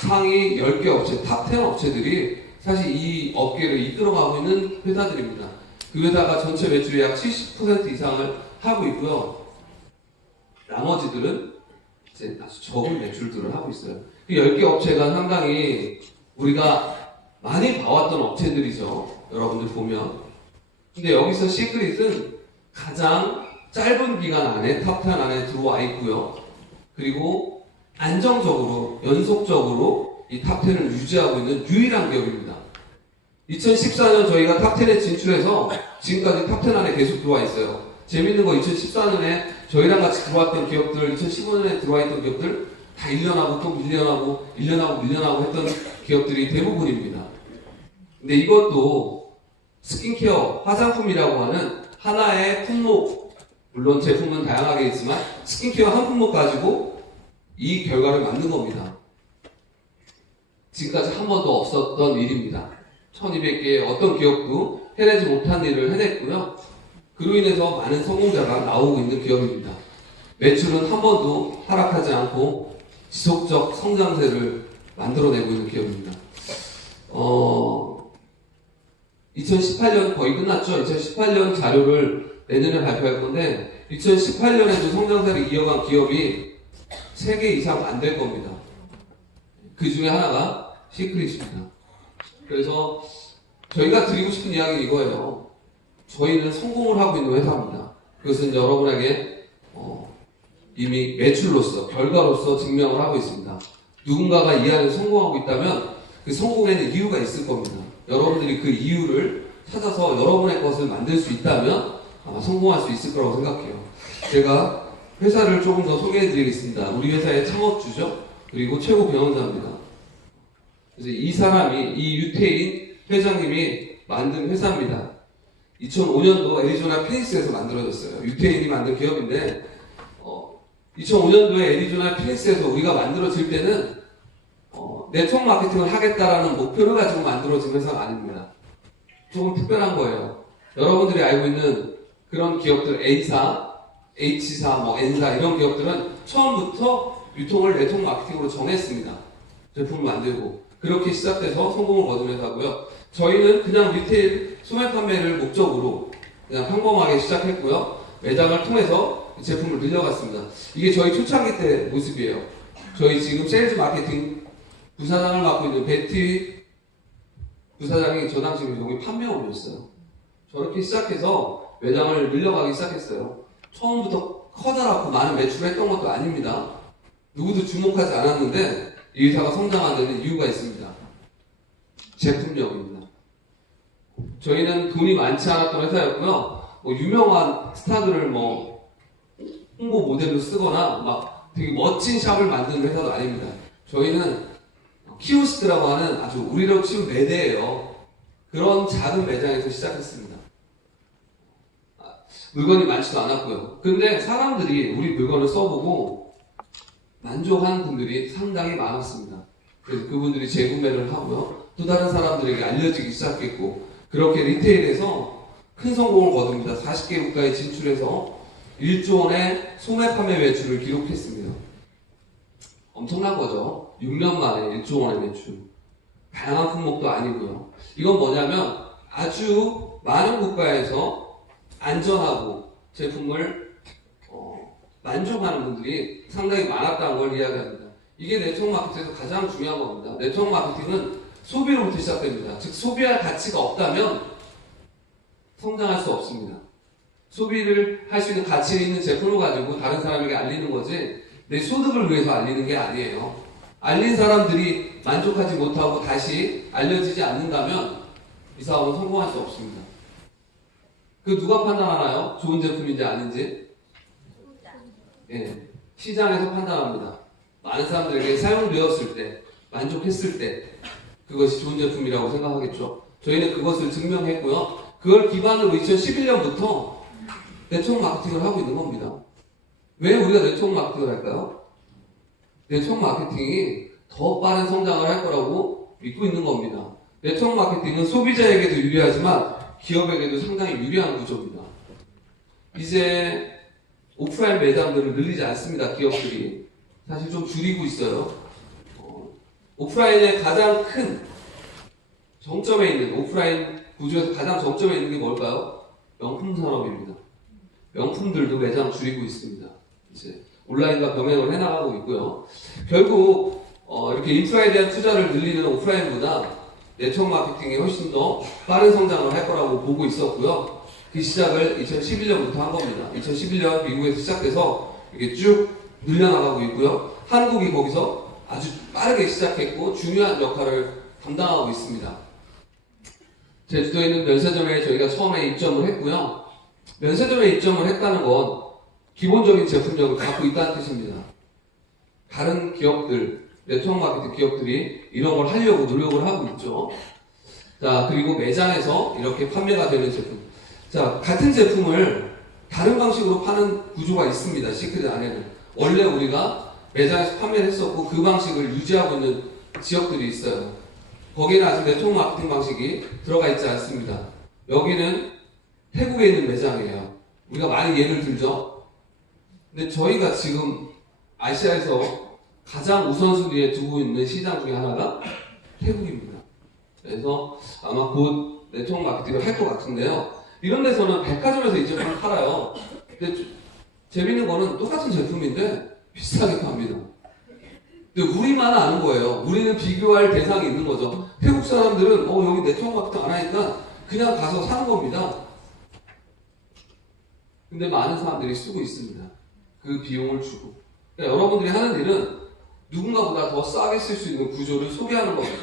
상위 10개 업체, 탑10 업체들이 사실 이 업계를 이끌어가고 있는 회사들입니다. 그 회사가 전체 매출의 약 70% 이상을 하고 있고요. 나머지들은 이제 아주 적은 매출들을 하고 있어요. 그 10개 업체가 상당히 우리가 많이 봐왔던 업체들이죠. 여러분들 보면. 근데 여기서 시크릿은 가장 짧은 기간 안에 탑10 안에 들어와 있고요. 그리고 안정적으로, 연속적으로 이 탑10을 유지하고 있는 유일한 기업입니다. 2014년 저희가 탑10에 진출해서 지금까지 탑10 안에 계속 들어와 있어요. 재밌는 거 2014년에 저희랑 같이 들어왔던 기업들, 2015년에 들어와 있던 기업들 다 1년하고 또 밀려나고 1년하고 밀려나고 했던 기업들이 대부분입니다. 근데 이것도 스킨케어 화장품이라고 하는 하나의 품목, 물론 제품은 다양하게 있지만 스킨케어 한 품목 가지고 이 결과를 만든 겁니다. 지금까지 한 번도 없었던 일입니다. 1200개의 어떤 기업도 해내지 못한 일을 해냈고요. 그로 인해서 많은 성공자가 나오고 있는 기업입니다. 매출은 한 번도 하락하지 않고 지속적 성장세를 만들어내고 있는 기업입니다. 2018년 거의 끝났죠. 2018년 자료를 내년에 발표할 건데 2018년에도 성장세를 이어간 기업이 3개 이상 안 될 겁니다. 그 중에 하나가 시크릿입니다. 그래서 저희가 드리고 싶은 이야기는 이거예요. 저희는 성공을 하고 있는 회사입니다. 그것은 여러분에게 이미 매출로서, 결과로서 증명을 하고 있습니다. 누군가가 이 안에 성공하고 있다면 그 성공에는 이유가 있을 겁니다. 여러분들이 그 이유를 찾아서 여러분의 것을 만들 수 있다면 아마 성공할 수 있을 거라고 생각해요. 제가 회사를 조금 더 소개해 드리겠습니다. 우리 회사의 창업주죠. 그리고 최고 경영자입니다. 그래서 이 사람이, 이 유태인 회장님이 만든 회사입니다. 2005년도 애리조나 피닉스에서 만들어졌어요. 유태인이 만든 기업인데 2005년도에 애리조나 피닉스에서 우리가 만들어질 때는 네트워크 마케팅을 하겠다라는 목표를 가지고 만들어진 회사가 아닙니다. 조금 특별한 거예요. 여러분들이 알고 있는 그런 기업들 A사, H사, N사 이런 기업들은 처음부터 유통을 네트워크 마케팅으로 정했습니다. 제품을 만들고 그렇게 시작돼서 성공을 거둔 회사고요. 저희는 그냥 리테일 소매 판매를 목적으로 그냥 평범하게 시작했고요. 매장을 통해서 제품을 늘려갔습니다. 이게 저희 초창기 때 모습이에요. 저희 지금 세일즈 마케팅 부사장을 맡고 있는 베티 부사장이 저 당시 여기 판매원이었어요. 저렇게 시작해서 매장을 늘려가기 시작했어요. 처음부터 커다랗고 많은 매출을 했던 것도 아닙니다. 누구도 주목하지 않았는데 이 회사가 성장한 데는 이유가 있습니다. 제품력입니다. 저희는 돈이 많지 않았던 회사였고요. 유명한 스타들을 홍보 모델로 쓰거나 막 되게 멋진 샵을 만드는 회사도 아닙니다. 저희는 키오스크라고 하는 아주 우리로 치면 매대예요. 그런 작은 매장에서 시작했습니다. 물건이 많지도 않았고요. 근데 사람들이 우리 물건을 써보고 만족하는 분들이 상당히 많았습니다. 그래서 그분들이 재구매를 하고요. 또 다른 사람들에게 알려지기 시작했고 그렇게 리테일에서 큰 성공을 거둡니다. 40개 국가에 진출해서 1조 원의 소매 판매 매출을 기록했습니다. 엄청난 거죠. 6년 만에 1조 원의 매출. 다양한 품목도 아니고요. 이건 뭐냐면 아주 많은 국가에서 안전하고 제품을 만족하는 분들이 상당히 많았다는 걸 이야기합니다. 이게 네트워크 마케팅에서 가장 중요한 겁니다. 네트워크 마케팅은 소비로부터 시작됩니다. 즉 소비할 가치가 없다면 성장할 수 없습니다. 소비를 할 수 있는 가치 있는 제품을 가지고 다른 사람에게 알리는 거지 내 소득을 위해서 알리는 게 아니에요. 알린 사람들이 만족하지 못하고 다시 알려지지 않는다면 이 사업은 성공할 수 없습니다. 그 누가 판단하나요? 좋은 제품인지 아닌지? 예, 시장에서 판단합니다. 많은 사람들에게 사용되었을 때, 만족했을 때 그것이 좋은 제품이라고 생각하겠죠. 저희는 그것을 증명했고요. 그걸 기반으로 2011년부터 네트워크 마케팅을 하고 있는 겁니다. 왜 우리가 네트워크 마케팅을 할까요? 네트워크 마케팅이 더 빠른 성장을 할 거라고 믿고 있는 겁니다. 네트워크 마케팅은 소비자에게도 유리하지만 기업에게도 상당히 유리한 구조입니다. 이제 오프라인 매장들을 늘리지 않습니다. 기업들이 사실 좀 줄이고 있어요. 오프라인의 가장 큰 정점에 있는 오프라인 구조에서 가장 정점에 있는 게 뭘까요? 명품 산업입니다. 명품들도 매장 줄이고 있습니다. 이제 온라인과 병행을 해나가고 있고요. 결국 이렇게 인프라에 대한 투자를 늘리는 오프라인보다 네트워크 마케팅이 훨씬 더 빠른 성장을 할 거라고 보고 있었고요. 그 시작을 2011년부터 한 겁니다. 2011년 미국에서 시작해서 이렇게 쭉 늘려나가고 있고요. 한국이 거기서 아주 빠르게 시작했고 중요한 역할을 담당하고 있습니다. 제주도에 있는 면세점에 저희가 처음에 입점을 했고요. 면세점에 입점을 했다는 건 기본적인 제품력을 갖고 있다는 뜻입니다. 다른 기업들, 네트워크 마케팅 기업들이 이런 걸 하려고 노력을 하고 있죠. 자, 그리고 매장에서 이렇게 판매가 되는 제품. 자, 같은 제품을 다른 방식으로 파는 구조가 있습니다. 시크릿 안에는. 원래 우리가 매장에서 판매를 했었고 그 방식을 유지하고 있는 지역들이 있어요. 거기는 아직 네트워크 마케팅 방식이 들어가 있지 않습니다. 여기는 태국에 있는 매장이에요. 우리가 많이 예를 들죠. 근데 저희가 지금 아시아에서 가장 우선순위에 두고 있는 시장 중에 하나가 태국입니다. 그래서 아마 곧 네트워크 마케팅을 할 것 같은데요. 이런 데서는 백화점에서 이 제품을 팔아요. 근데 재밌는 거는 똑같은 제품인데 비싸게 팝니다. 근데 우리만 아는 거예요. 우리는 비교할 대상이 있는 거죠. 태국 사람들은 여기 네트워크 마케팅 안 하니까 그냥 가서 사는 겁니다. 근데 많은 사람들이 쓰고 있습니다. 그 비용을 주고. 그러니까 여러분들이 하는 일은 누군가보다 더 싸게 쓸 수 있는 구조를 소개하는 겁니다.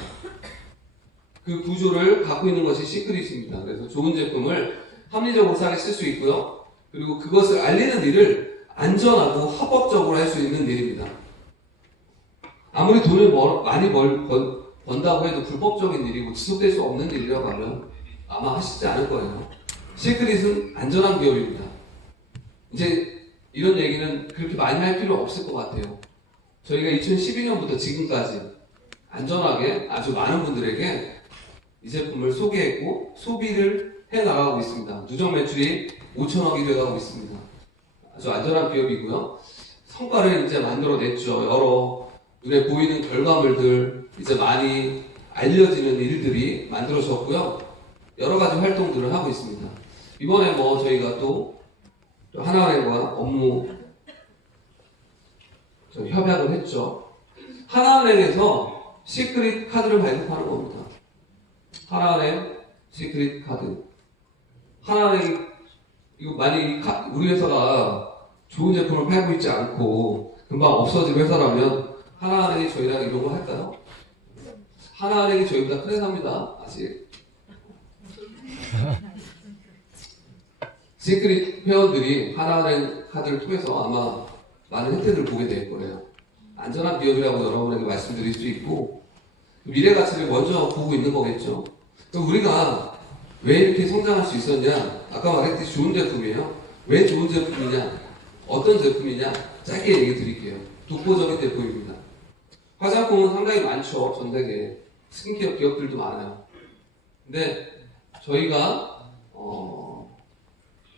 그 구조를 갖고 있는 것이 시크릿입니다. 그래서 좋은 제품을 합리적으로 싸게 쓸 수 있고요. 그리고 그것을 알리는 일을 안전하고 합법적으로 할 수 있는 일입니다. 아무리 돈을 많이 번다고 해도 불법적인 일이고 지속될 수 없는 일이라고 하면 아마 하시지 않을 거예요. 시크릿은 안전한 기업입니다. 이제 이런 얘기는 그렇게 많이 할 필요 없을 것 같아요. 저희가 2012년부터 지금까지 안전하게 아주 많은 분들에게 이 제품을 소개했고 소비를 해나가고 있습니다. 누적 매출이 5천억이 되어가고 있습니다. 아주 안전한 기업이고요. 성과를 이제 만들어냈죠. 여러 눈에 보이는 결과물들, 이제 많이 알려지는 일들이 만들어졌고요. 여러 가지 활동들을 하고 있습니다. 이번에 저희가 또 하나은행과 업무 협약을 했죠. 하나은행에서 시크릿 카드를 발급하는 겁니다. 하나은행 시크릿 카드. 하나은행 이거 만약 우리 회사가 좋은 제품을 팔고 있지 않고 금방 없어질 회사라면 하나은행이 저희랑 이런 거 할까요? 하나은행이 저희보다 큰 회사입니다. 아직. 시크릿 회원들이 하나은행 카드를 통해서 아마 많은 혜택을 보게 될 거예요. 안전한 기업이라고 여러분에게 말씀드릴 수 있고 미래 가치를 먼저 보고 있는 거겠죠. 그럼 우리가 왜 이렇게 성장할 수 있었냐? 아까 말했듯이 좋은 제품이에요. 왜 좋은 제품이냐? 어떤 제품이냐? 짧게 얘기 드릴게요. 독보적인 제품입니다. 화장품은 상당히 많죠. 전 세계에. 스킨케어 기업들도 많아요. 근데 저희가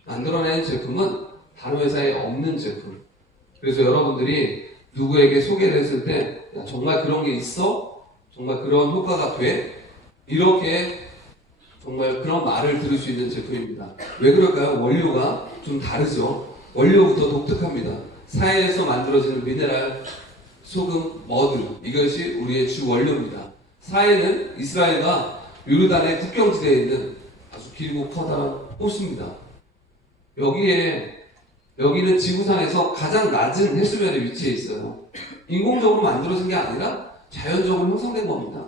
만들어낸 제품은 다른 회사에 없는 제품. 그래서 여러분들이 누구에게 소개를 했을 때 야, 정말 그런 게 있어? 정말 그런 효과가 돼? 이렇게 정말 그런 말을 들을 수 있는 제품입니다. 왜 그럴까요? 원료가 좀 다르죠. 원료부터 독특합니다. 사해에서 만들어지는 미네랄, 소금, 머드 이것이 우리의 주 원료입니다. 사해는 이스라엘과 요르단의 국경지대에 있는 아주 길고 커다란 호수입니다. 여기는 지구상에서 가장 낮은 해수면에 위치해 있어요. 인공적으로 만들어진 게 아니라 자연적으로 형성된 겁니다.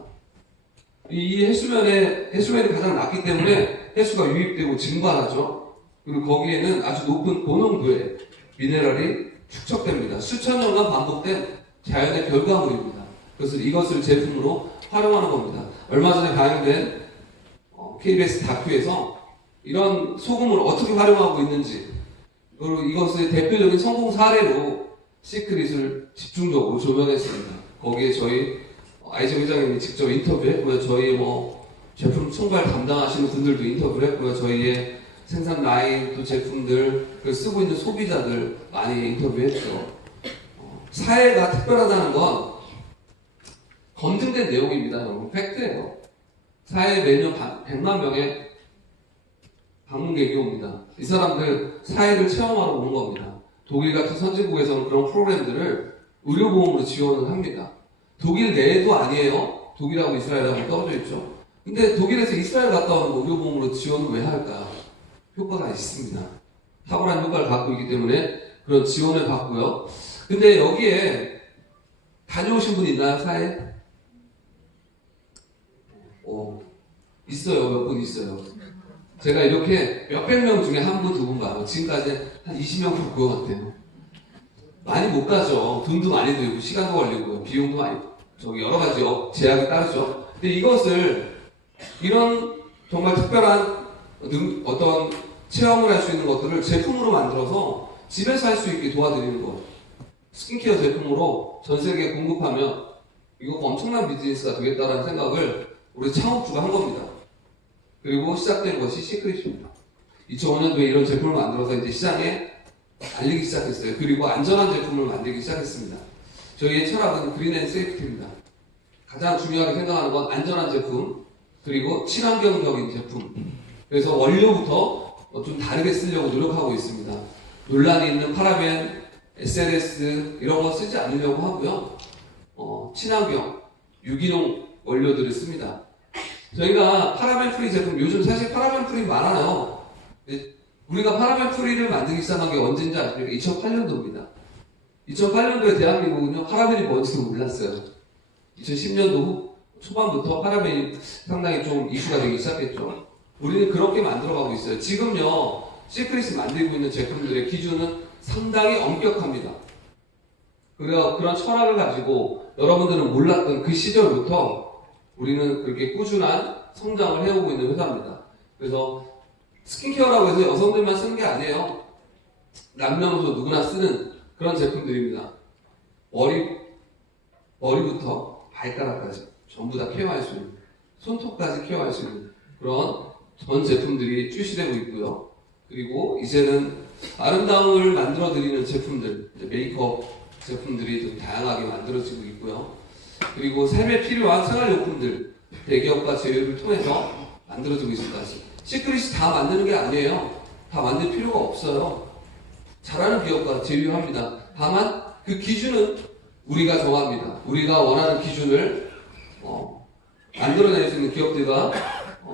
이 해수면이 가장 낮기 때문에 해수가 유입되고 증발하죠. 그리고 거기에는 아주 높은 고농도의 미네랄이 축적됩니다. 수천 년간 반복된 자연의 결과물입니다. 그래서 이것을 제품으로 활용하는 겁니다. 얼마 전에 방영된 KBS 다큐에서 이런 소금을 어떻게 활용하고 있는지 그리고 이것의 대표적인 성공 사례로 시크릿을 집중적으로 조명했습니다. 거기에 저희 아이정 회장님이 직접 인터뷰했고요. 저희 제품 총괄 담당하시는 분들도 인터뷰를 했고요. 저희의 생산 라인 또 제품들 쓰고 있는 소비자들 많이 인터뷰했죠. 사회가 특별하다는 건 검증된 내용입니다. 여러분 팩트예요. 사회 매년 100만 명의 방문객이 옵니다. 이 사람들 사회를 체험하러 오는 겁니다. 독일 같은 선진국에서는 그런 프로그램들을 의료보험으로 지원을 합니다. 독일 내에도 아니에요. 독일하고 이스라엘하고 떨어져 있죠. 근데 독일에서 이스라엘 갔다 오는 의료보험으로 지원을 왜 할까? 효과가 있습니다. 탁월한 효과를 갖고 있기 때문에 그런 지원을 받고요. 근데 여기에 다녀오신 분 있나요? 사회? 있어요. 몇 분 있어요. 제가 이렇게 몇백 명 중에 한 분, 두 분 가요. 지금까지 한 20명 볼 것 같아요. 많이 못 가죠. 돈도 많이 들고, 시간도 걸리고, 비용도 많이, 여러 가지 제약이 따르죠. 근데 이것을, 이런 정말 특별한 어떤 체험을 할 수 있는 것들을 제품으로 만들어서 집에서 할 수 있게 도와드리는 거예요. 스킨케어 제품으로 전 세계에 공급하면 이거 엄청난 비즈니스가 되겠다는 생각을 우리 창업주가 한 겁니다. 그리고 시작된 것이 시크릿입니다. 2005년도에 이런 제품을 만들어서 이제 시장에 알리기 시작했어요. 그리고 안전한 제품을 만들기 시작했습니다. 저희의 철학은 그린 앤 세이프티입니다. 가장 중요하게 생각하는 건 안전한 제품, 그리고 친환경적인 제품. 그래서 원료부터 좀 다르게 쓰려고 노력하고 있습니다. 논란이 있는 파라벤, SNS 이런 거 쓰지 않으려고 하고요. 친환경, 유기농 원료들을 씁니다. 저희가 파라벤 프리 제품, 요즘 사실 파라벤 프리 많아요. 우리가 파라벤 프리를 만들기 시작한 게 언제인지 아십니까? 2008년도입니다. 2008년도에 대한민국은요, 파라벤이 뭔지도 몰랐어요. 2010년도 초반부터 파라벤이 상당히 좀 이슈가 되기 시작했죠. 우리는 그렇게 만들어가고 있어요. 지금요, 시크릿이 만들고 있는 제품들의 기준은 상당히 엄격합니다. 그래서 그런 철학을 가지고 여러분들은 몰랐던 그 시절부터 우리는 그렇게 꾸준한 성장을 해오고 있는 회사입니다. 그래서 스킨케어라고 해서 여성들만 쓰는 게 아니에요. 남녀노소 누구나 쓰는 그런 제품들입니다. 머리부터 발가락까지 전부 다 케어할 수 있는, 손톱까지 케어할 수 있는 그런 전 제품들이 출시되고 있고요. 그리고 이제는 아름다움을 만들어드리는 제품들, 메이크업 제품들이 좀 다양하게 만들어지고 있고요. 그리고 삶에 필요한 생활용품들, 대기업과 제휴를 통해서 만들어지고 있습니다. 시크릿이 다 만드는 게 아니에요. 다 만들 필요가 없어요. 잘하는 기업과 제휴합니다. 다만 그 기준은 우리가 정합니다. 우리가 원하는 기준을 만들어낼 수 있는 기업들과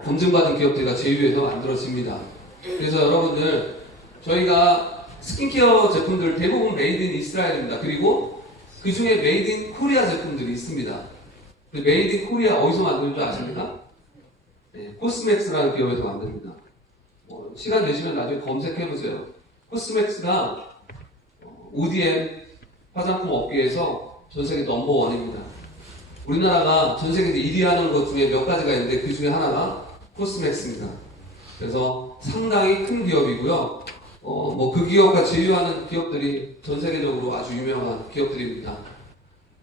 검증받은 기업들과 제휴해서 만들어집니다. 그래서 여러분들, 저희가 스킨케어 제품들 대부분 메이드 인 이스라엘입니다. 그리고 그 중에 메이드 인 코리아 제품들이 있습니다. 메이드 인 코리아 어디서 만드는 줄 아십니까? 네, 코스맥스라는 기업에서 만듭니다. 시간 되시면 나중에 검색해보세요. 코스맥스가 ODM 화장품 업계에서 전세계 넘버원입니다. 우리나라가 전세계 1위 하는 것 중에 몇 가지가 있는데 그 중에 하나가 코스맥스입니다. 그래서 상당히 큰 기업이고요. 그 기업과 제휴하는 기업들이 전 세계적으로 아주 유명한 기업들입니다.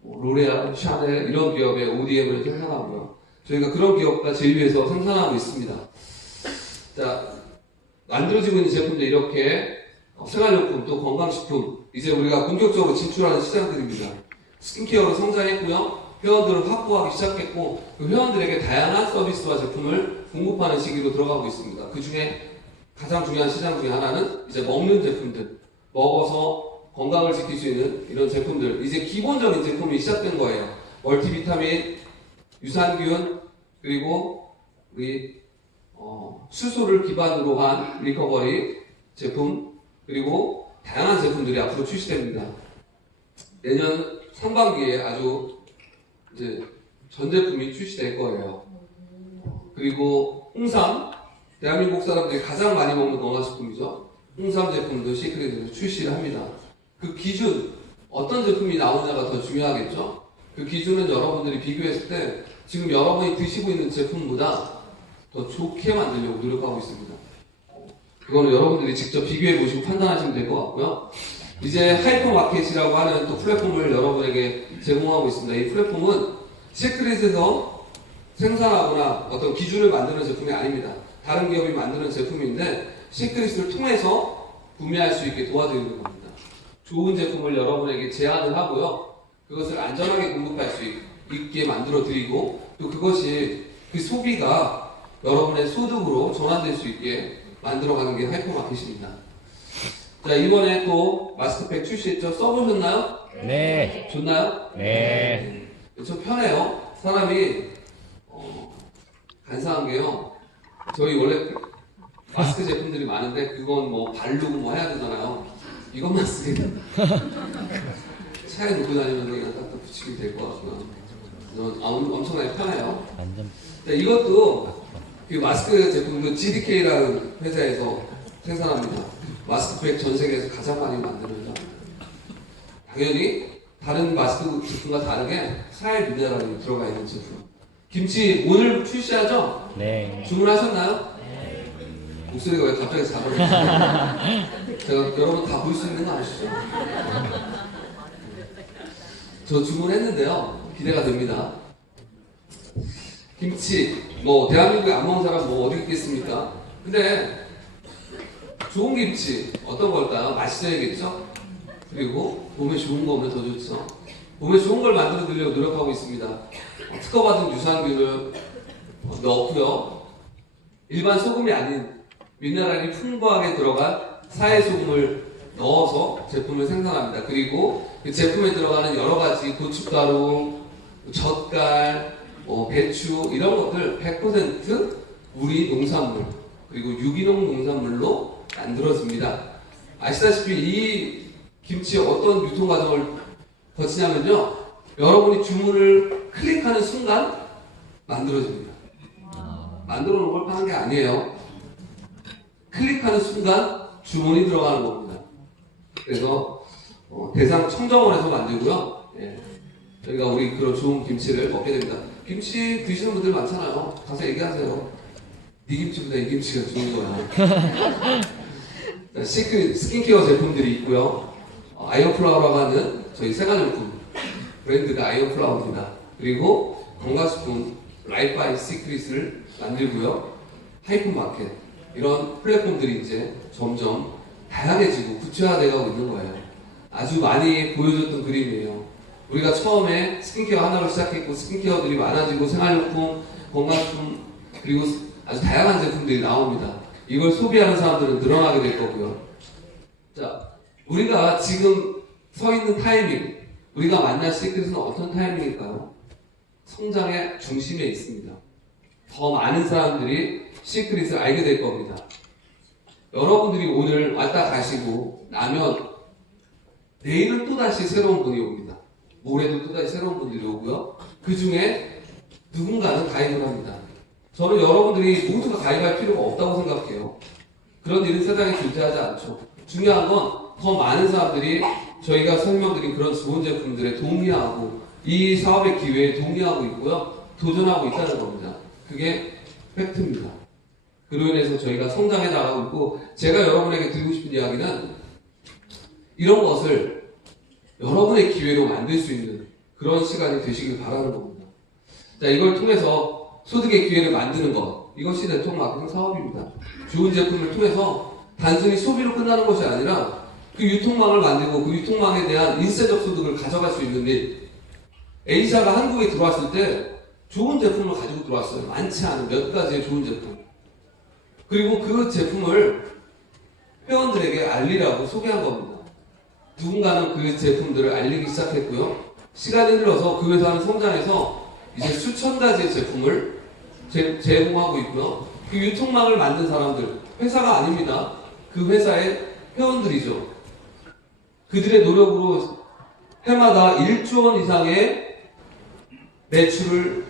로레알, 샤넬 이런 기업의 ODM을 생산하고요. 저희가 그런 기업과 제휴해서 생산하고 있습니다. 자, 만들어지고 있는 제품들 이렇게 생활용품 또 건강식품, 이제 우리가 본격적으로 진출하는 시장들입니다. 스킨케어로 성장했고요. 회원들을 확보하기 시작했고, 그 회원들에게 다양한 서비스와 제품을 공급하는 시기로 들어가고 있습니다. 그 중에 가장 중요한 시장 중에 하나는 이제 먹는 제품들, 먹어서 건강을 지킬 수 있는 이런 제품들, 이제 기본적인 제품이 시작된 거예요. 멀티비타민, 유산균, 그리고 우리 수소를 기반으로 한 리커버리 제품, 그리고 다양한 제품들이 앞으로 출시됩니다. 내년 상반기에 아주 이제 전 제품이 출시될 거예요. 그리고 홍삼, 대한민국 사람들이 가장 많이 먹는 건강식품이죠. 홍삼 제품도 시크릿에서 출시를 합니다. 그 기준, 어떤 제품이 나오느냐가 더 중요하겠죠. 그 기준은 여러분들이 비교했을 때 지금 여러분이 드시고 있는 제품보다 더 좋게 만들려고 노력하고 있습니다. 그거는 여러분들이 직접 비교해 보시고 판단하시면 될 것 같고요. 이제 하이퍼마켓이라고 하는 또 플랫폼을 여러분에게 제공하고 있습니다. 이 플랫폼은 시크릿에서 생산하거나 어떤 기준을 만드는 제품이 아닙니다. 다른 기업이 만드는 제품인데 시크릿을 통해서 구매할 수 있게 도와드리는 겁니다. 좋은 제품을 여러분에게 제안을 하고요. 그것을 안전하게 공급할 수 있게 만들어 드리고, 또 그것이 그 소비가 여러분의 소득으로 전환될 수 있게 만들어가는 게 하이퍼마켓입니다. 자, 이번에 또 마스크팩 출시했죠? 써보셨나요? 네. 좋나요? 네. 좀 편해요. 사람이 간사한 게요. 저희 원래 마스크 제품들이 많은데 그건 뭐 바르고 뭐 해야 되잖아요. 이것만 쓰게 됩니다. 차에 놓고 다니면 그냥 딱딱 붙이면 될 것 같고요. 엄청나게 편해요. 완전. 자, 이것도 그 마스크 제품도 GDK라는 회사에서 생산합니다. 마스크팩 전 세계에서 가장 많이 만드는 회사. 당연히 다른 마스크 제품과 다르게 사회 미네랄이 들어가 있는 제품. 김치 오늘 출시하죠? 네. 주문하셨나요? 목소리가 왜 갑자기 작아졌어요? 제가 여러분 다 볼 수 있는 거 아시죠? 저 주문했는데요. 기대가 됩니다. 김치, 뭐 대한민국에 안 먹는 사람 뭐 어디 있겠습니까? 근데 좋은 김치 어떤 걸까요? 맛있어야겠죠? 그리고 몸에 좋은 거 오면 더 좋죠. 몸에 좋은 걸 만들어 드리려고 노력하고 있습니다. 특허받은 유산균을 넣고요. 일반 소금이 아닌 미네랄이 풍부하게 들어간 사해 소금을 넣어서 제품을 생산합니다. 그리고 그 제품에 들어가는 여러 가지 고춧가루, 젓갈, 배추 이런 것들 100% 우리 농산물 그리고 유기농 농산물로 만들어집니다. 아시다시피 이 김치 어떤 유통 과정을 거치냐면요. 여러분이 주문을 클릭하는 순간 만들어집니다. 만들어 놓은 걸 파는 게 아니에요. 클릭하는 순간 주문이 들어가는 겁니다. 그래서 대상 청정원에서 만들고요. 예. 저희가 우리 그런 좋은 김치를 먹게 됩니다. 김치 드시는 분들 많잖아요. 가서 얘기하세요. 네 김치보다 이 김치가 좋은 거야. 스킨케어 제품들이 있고요. 아이언플라워라고 하는 저희 생활용품 브랜드가 아이언플라워입니다. 그리고 건강식품 라이프바이 시크릿을 만들고요. 하이픈마켓 이런 플랫폼들이 이제 점점 다양해지고 구체화되어 있는 거예요. 아주 많이 보여줬던 그림이에요. 우리가 처음에 스킨케어 하나로 시작했고 스킨케어들이 많아지고 생활용품, 건강식품 그리고 아주 다양한 제품들이 나옵니다. 이걸 소비하는 사람들은 늘어나게 될 거고요. 자, 우리가 지금 서 있는 타이밍, 우리가 만날 시크릿은 어떤 타이밍일까요? 성장의 중심에 있습니다. 더 많은 사람들이 시크릿을 알게 될 겁니다. 여러분들이 오늘 왔다 가시고 나면 내일은 또다시 새로운 분이 옵니다. 모레도 또다시 새로운 분들이 오고요. 그 중에 누군가는 가입을 합니다. 저는 여러분들이 모두가 가입할 필요가 없다고 생각해요. 그런 일은 세상에 존재하지 않죠. 중요한 건 더 많은 사람들이 저희가 설명드린 그런 좋은 제품들에 동의하고 이 사업의 기회에 동의하고 있고요. 도전하고 있다는 겁니다. 그게 팩트입니다. 그로 인해서 저희가 성장해 나가고 있고 제가 여러분에게 드리고 싶은 이야기는 이런 것을 여러분의 기회로 만들 수 있는 그런 시간이 되시길 바라는 겁니다. 자, 이걸 통해서 소득의 기회를 만드는 것 이것이 네트워크 마케팅 사업입니다. 좋은 제품을 통해서 단순히 소비로 끝나는 것이 아니라 그 유통망을 만들고 그 유통망에 대한 인쇄적 소득을 가져갈 수 있는 일. A사가 한국에 들어왔을 때 좋은 제품을 가지고 들어왔어요. 많지 않은 몇 가지의 좋은 제품. 그리고 그 제품을 회원들에게 알리라고 소개한 겁니다. 누군가는 그 제품들을 알리기 시작했고요. 시간이 흘러서 그 회사는 성장해서 이제 수천 가지의 제품을 제공하고 있고요. 그 유통망을 만든 사람들, 회사가 아닙니다. 그 회사의 회원들이죠. 그들의 노력으로 해마다 1조 원 이상의 매출을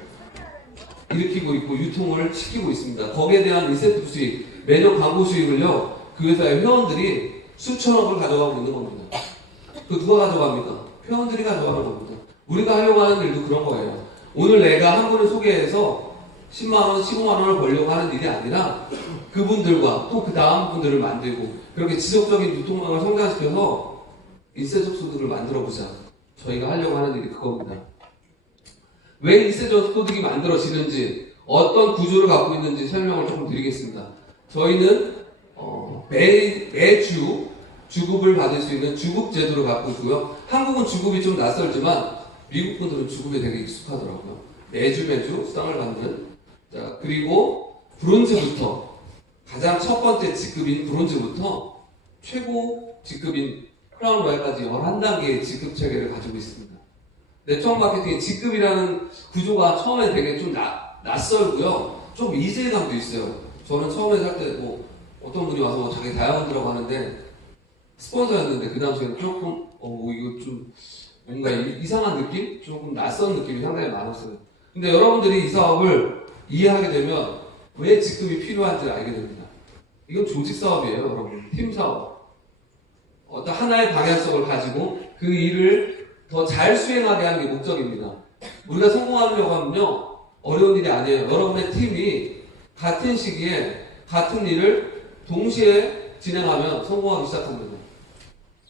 일으키고 있고 유통을 시키고 있습니다. 거기에 대한 인센티브 수익, 매년 광고 수익을요, 그 회사의 회원들이 수천억을 가져가고 있는 겁니다. 그 누가 가져갑니까? 회원들이 가져가는 겁니다. 우리가 하려고 하는 일도 그런 거예요. 오늘 내가 한 분을 소개해서 10만원, 15만원을 벌려고 하는 일이 아니라 그분들과 또 그 다음 분들을 만들고 그렇게 지속적인 유통망을 성장시켜서 인쇄적 소득을 만들어보자. 저희가 하려고 하는 일이 그겁니다. 왜 인쇄적 소득이 만들어지는지 어떤 구조를 갖고 있는지 설명을 조금 드리겠습니다. 저희는 매주 주급을 받을 수 있는 주급 제도를 갖고 있고요. 한국은 주급이 좀 낯설지만 미국 분들은 주급에 되게 익숙하더라고요. 매주 수당을 받는. 자, 그리고 브론즈부터 가장 첫 번째 직급인 브론즈부터 최고 직급인 크라운 로얄까지 11단계의 직급 체계를 가지고 있습니다. 네트워크 마케팅의 직급이라는 구조가 처음에 되게 좀 낯설고요. 좀 이질감도 있어요. 저는 처음에 살 때 어떤 분이 와서 자기 다이아몬드라고 하는데 스폰서였는데 그 당시에는 조금 이거 좀 뭔가 이상한 느낌? 조금 낯선 느낌이 상당히 많았어요. 근데 여러분들이 이 사업을 이해하게 되면 왜 직급이 필요한지를 알게 됩니다. 이건 조직 사업이에요, 여러분. 팀 사업. 어떤 하나의 방향성을 가지고 그 일을 더 잘 수행하게 하는 게 목적입니다. 우리가 성공하려고 하면요, 어려운 일이 아니에요. 여러분의 팀이 같은 시기에 같은 일을 동시에 진행하면 성공하기 시작합니다.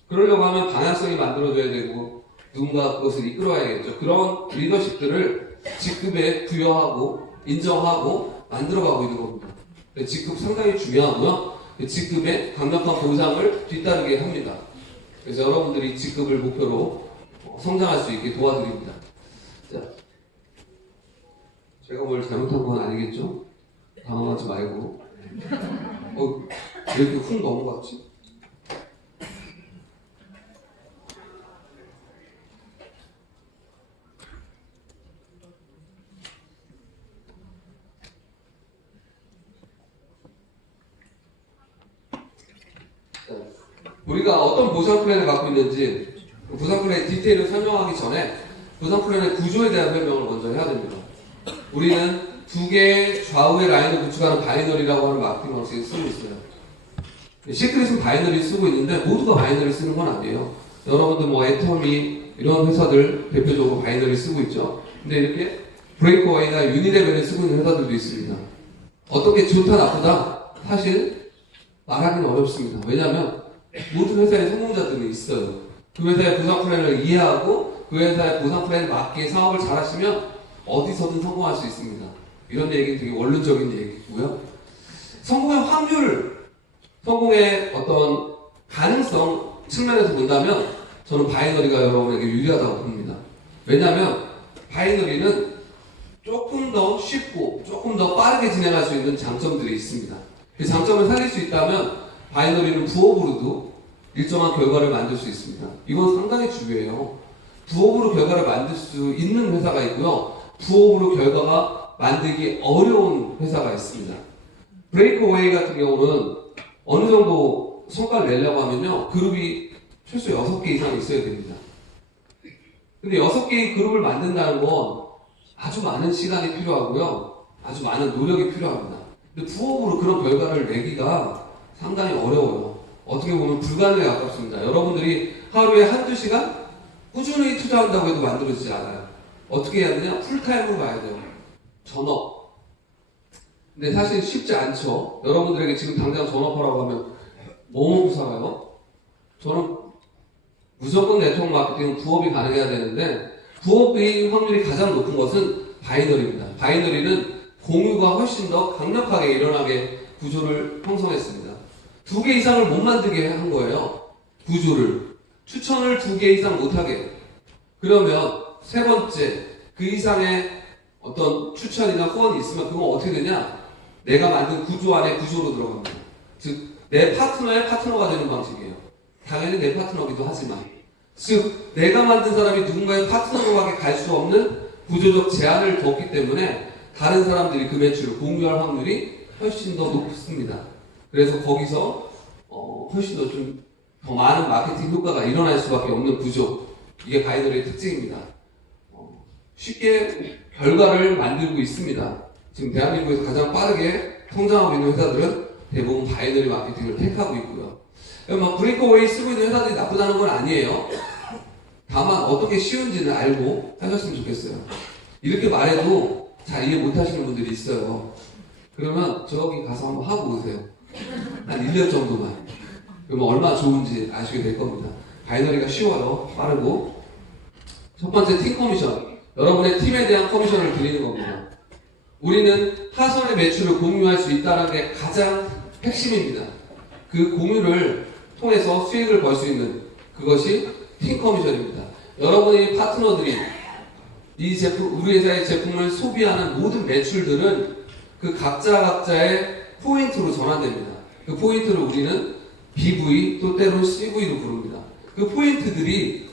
그러려고 하면 방향성이 만들어져야 되고 누군가 그것을 이끌어야겠죠. 그런 리더십들을 직급에 부여하고 인정하고 만들어가고 있는 겁니다. 직급 상당히 중요하고요. 직급의 강력한 보상을 뒤따르게 합니다. 그래서 여러분들이 직급을 목표로 성장할 수 있게 도와드립니다. 자, 제가 뭘 잘못한 건 아니겠죠? 당황하지 말고. 왜 이렇게 훅 넘어갔지? 우리가 어떤 보상 플랜을 갖고 있는지 보상 플랜의 디테일을 설명하기 전에 보상 플랜의 구조에 대한 설명을 먼저 해야 됩니다. 우리는 두 개의 좌우의 라인을 구축하는 바이너리라고 하는 마케팅 방식을 쓰고 있어요. 시크릿은 바이너리 쓰고 있는데 모두가 바이너리 쓰는 건 아니에요. 여러분들 뭐 애터미 이런 회사들 대표적으로 바이너리 쓰고 있죠. 근데 이렇게 브레이크어웨이나 유니레벨을 쓰고 있는 회사들도 있습니다. 어떤 게 좋다 나쁘다 사실 말하기는 어렵습니다. 왜냐하면 모든 회사에 성공자들이 있어요. 그 회사의 보상 플랜을 이해하고 그 회사의 보상 플랜에 맞게 사업을 잘 하시면 어디서든 성공할 수 있습니다. 이런 얘기는 되게 원론적인 얘기고요. 성공의 확률, 성공의 어떤 가능성 측면에서 본다면 저는 바이너리가 여러분에게 유리하다고 봅니다. 왜냐하면 바이너리는 조금 더 쉽고 조금 더 빠르게 진행할 수 있는 장점들이 있습니다. 그 장점을 살릴 수 있다면 바이너리는 부업으로도 일정한 결과를 만들 수 있습니다. 이건 상당히 중요해요. 부업으로 결과를 만들 수 있는 회사가 있고요. 부업으로 결과가 만들기 어려운 회사가 있습니다. 브레이크어웨이 같은 경우는 어느 정도 성과를 내려고 하면요. 그룹이 최소 6개 이상 있어야 됩니다. 근데 6개의 그룹을 만든다는 건 아주 많은 시간이 필요하고요. 아주 많은 노력이 필요합니다. 근데 부업으로 그런 결과를 내기가 상당히 어려워요. 어떻게 보면 불가능에 가깝습니다. 여러분들이 하루에 한두 시간 꾸준히 투자한다고 해도 만들어지지 않아요. 어떻게 해야 되냐? 풀타임으로 가야 돼요. 전업. 근데 사실 쉽지 않죠. 여러분들에게 지금 당장 전업하라고 하면 뭐 먹고 살아요? 저는 무조건 네트워크 마케팅은 부업이 가능해야 되는데 부업의 확률이 가장 높은 것은 바이너리입니다. 바이너리는 공유가 훨씬 더 강력하게 일어나게 구조를 형성했습니다. 2개 이상을 못 만들게 한 거예요. 구조를. 추천을 2개 이상 못하게. 그러면 세 번째, 그 이상의 어떤 추천이나 후원이 있으면 그건 어떻게 되냐? 내가 만든 구조 안에 구조로 들어갑니다. 즉, 내 파트너의 파트너가 되는 방식이에요. 당연히 내 파트너기도 하지만. 즉, 내가 만든 사람이 누군가의 파트너로밖에 갈 수 없는 구조적 제한을 뒀기 때문에 다른 사람들이 그 매출을 공유할 확률이 훨씬 더 높습니다. 그래서 거기서 훨씬 더 많은 마케팅 효과가 일어날 수밖에 없는 구조. 이게 바이너리의 특징입니다. 쉽게 결과를 만들고 있습니다. 지금 대한민국에서 가장 빠르게 성장하고 있는 회사들은 대부분 바이너리 마케팅을 택하고 있고요. 브레이크어웨이 쓰고 있는 회사들이 나쁘다는 건 아니에요. 다만 어떻게 쉬운지는 알고 하셨으면 좋겠어요. 이렇게 말해도 잘 이해 못 하시는 분들이 있어요. 그러면 저기 가서 한번 하고 오세요. 한 1년 정도만. 그러면 얼마나 좋은지 아시게 될 겁니다. 바이너리가 쉬워요. 빠르고. 첫 번째, 팀 커미션. 여러분의 팀에 대한 커미션을 드리는 겁니다. 우리는 타선의 매출을 공유할 수 있다는 게 가장 핵심입니다. 그 공유를 통해서 수익을 벌 수 있는 그것이 팀 커미션입니다. 여러분의 파트너들이 이 제품, 우리 회사의 제품을 소비하는 모든 매출들은 그 각자의 포인트로 전환됩니다. 그 포인트를 우리는 BV 또 때로 CV로 부릅니다. 그 포인트들이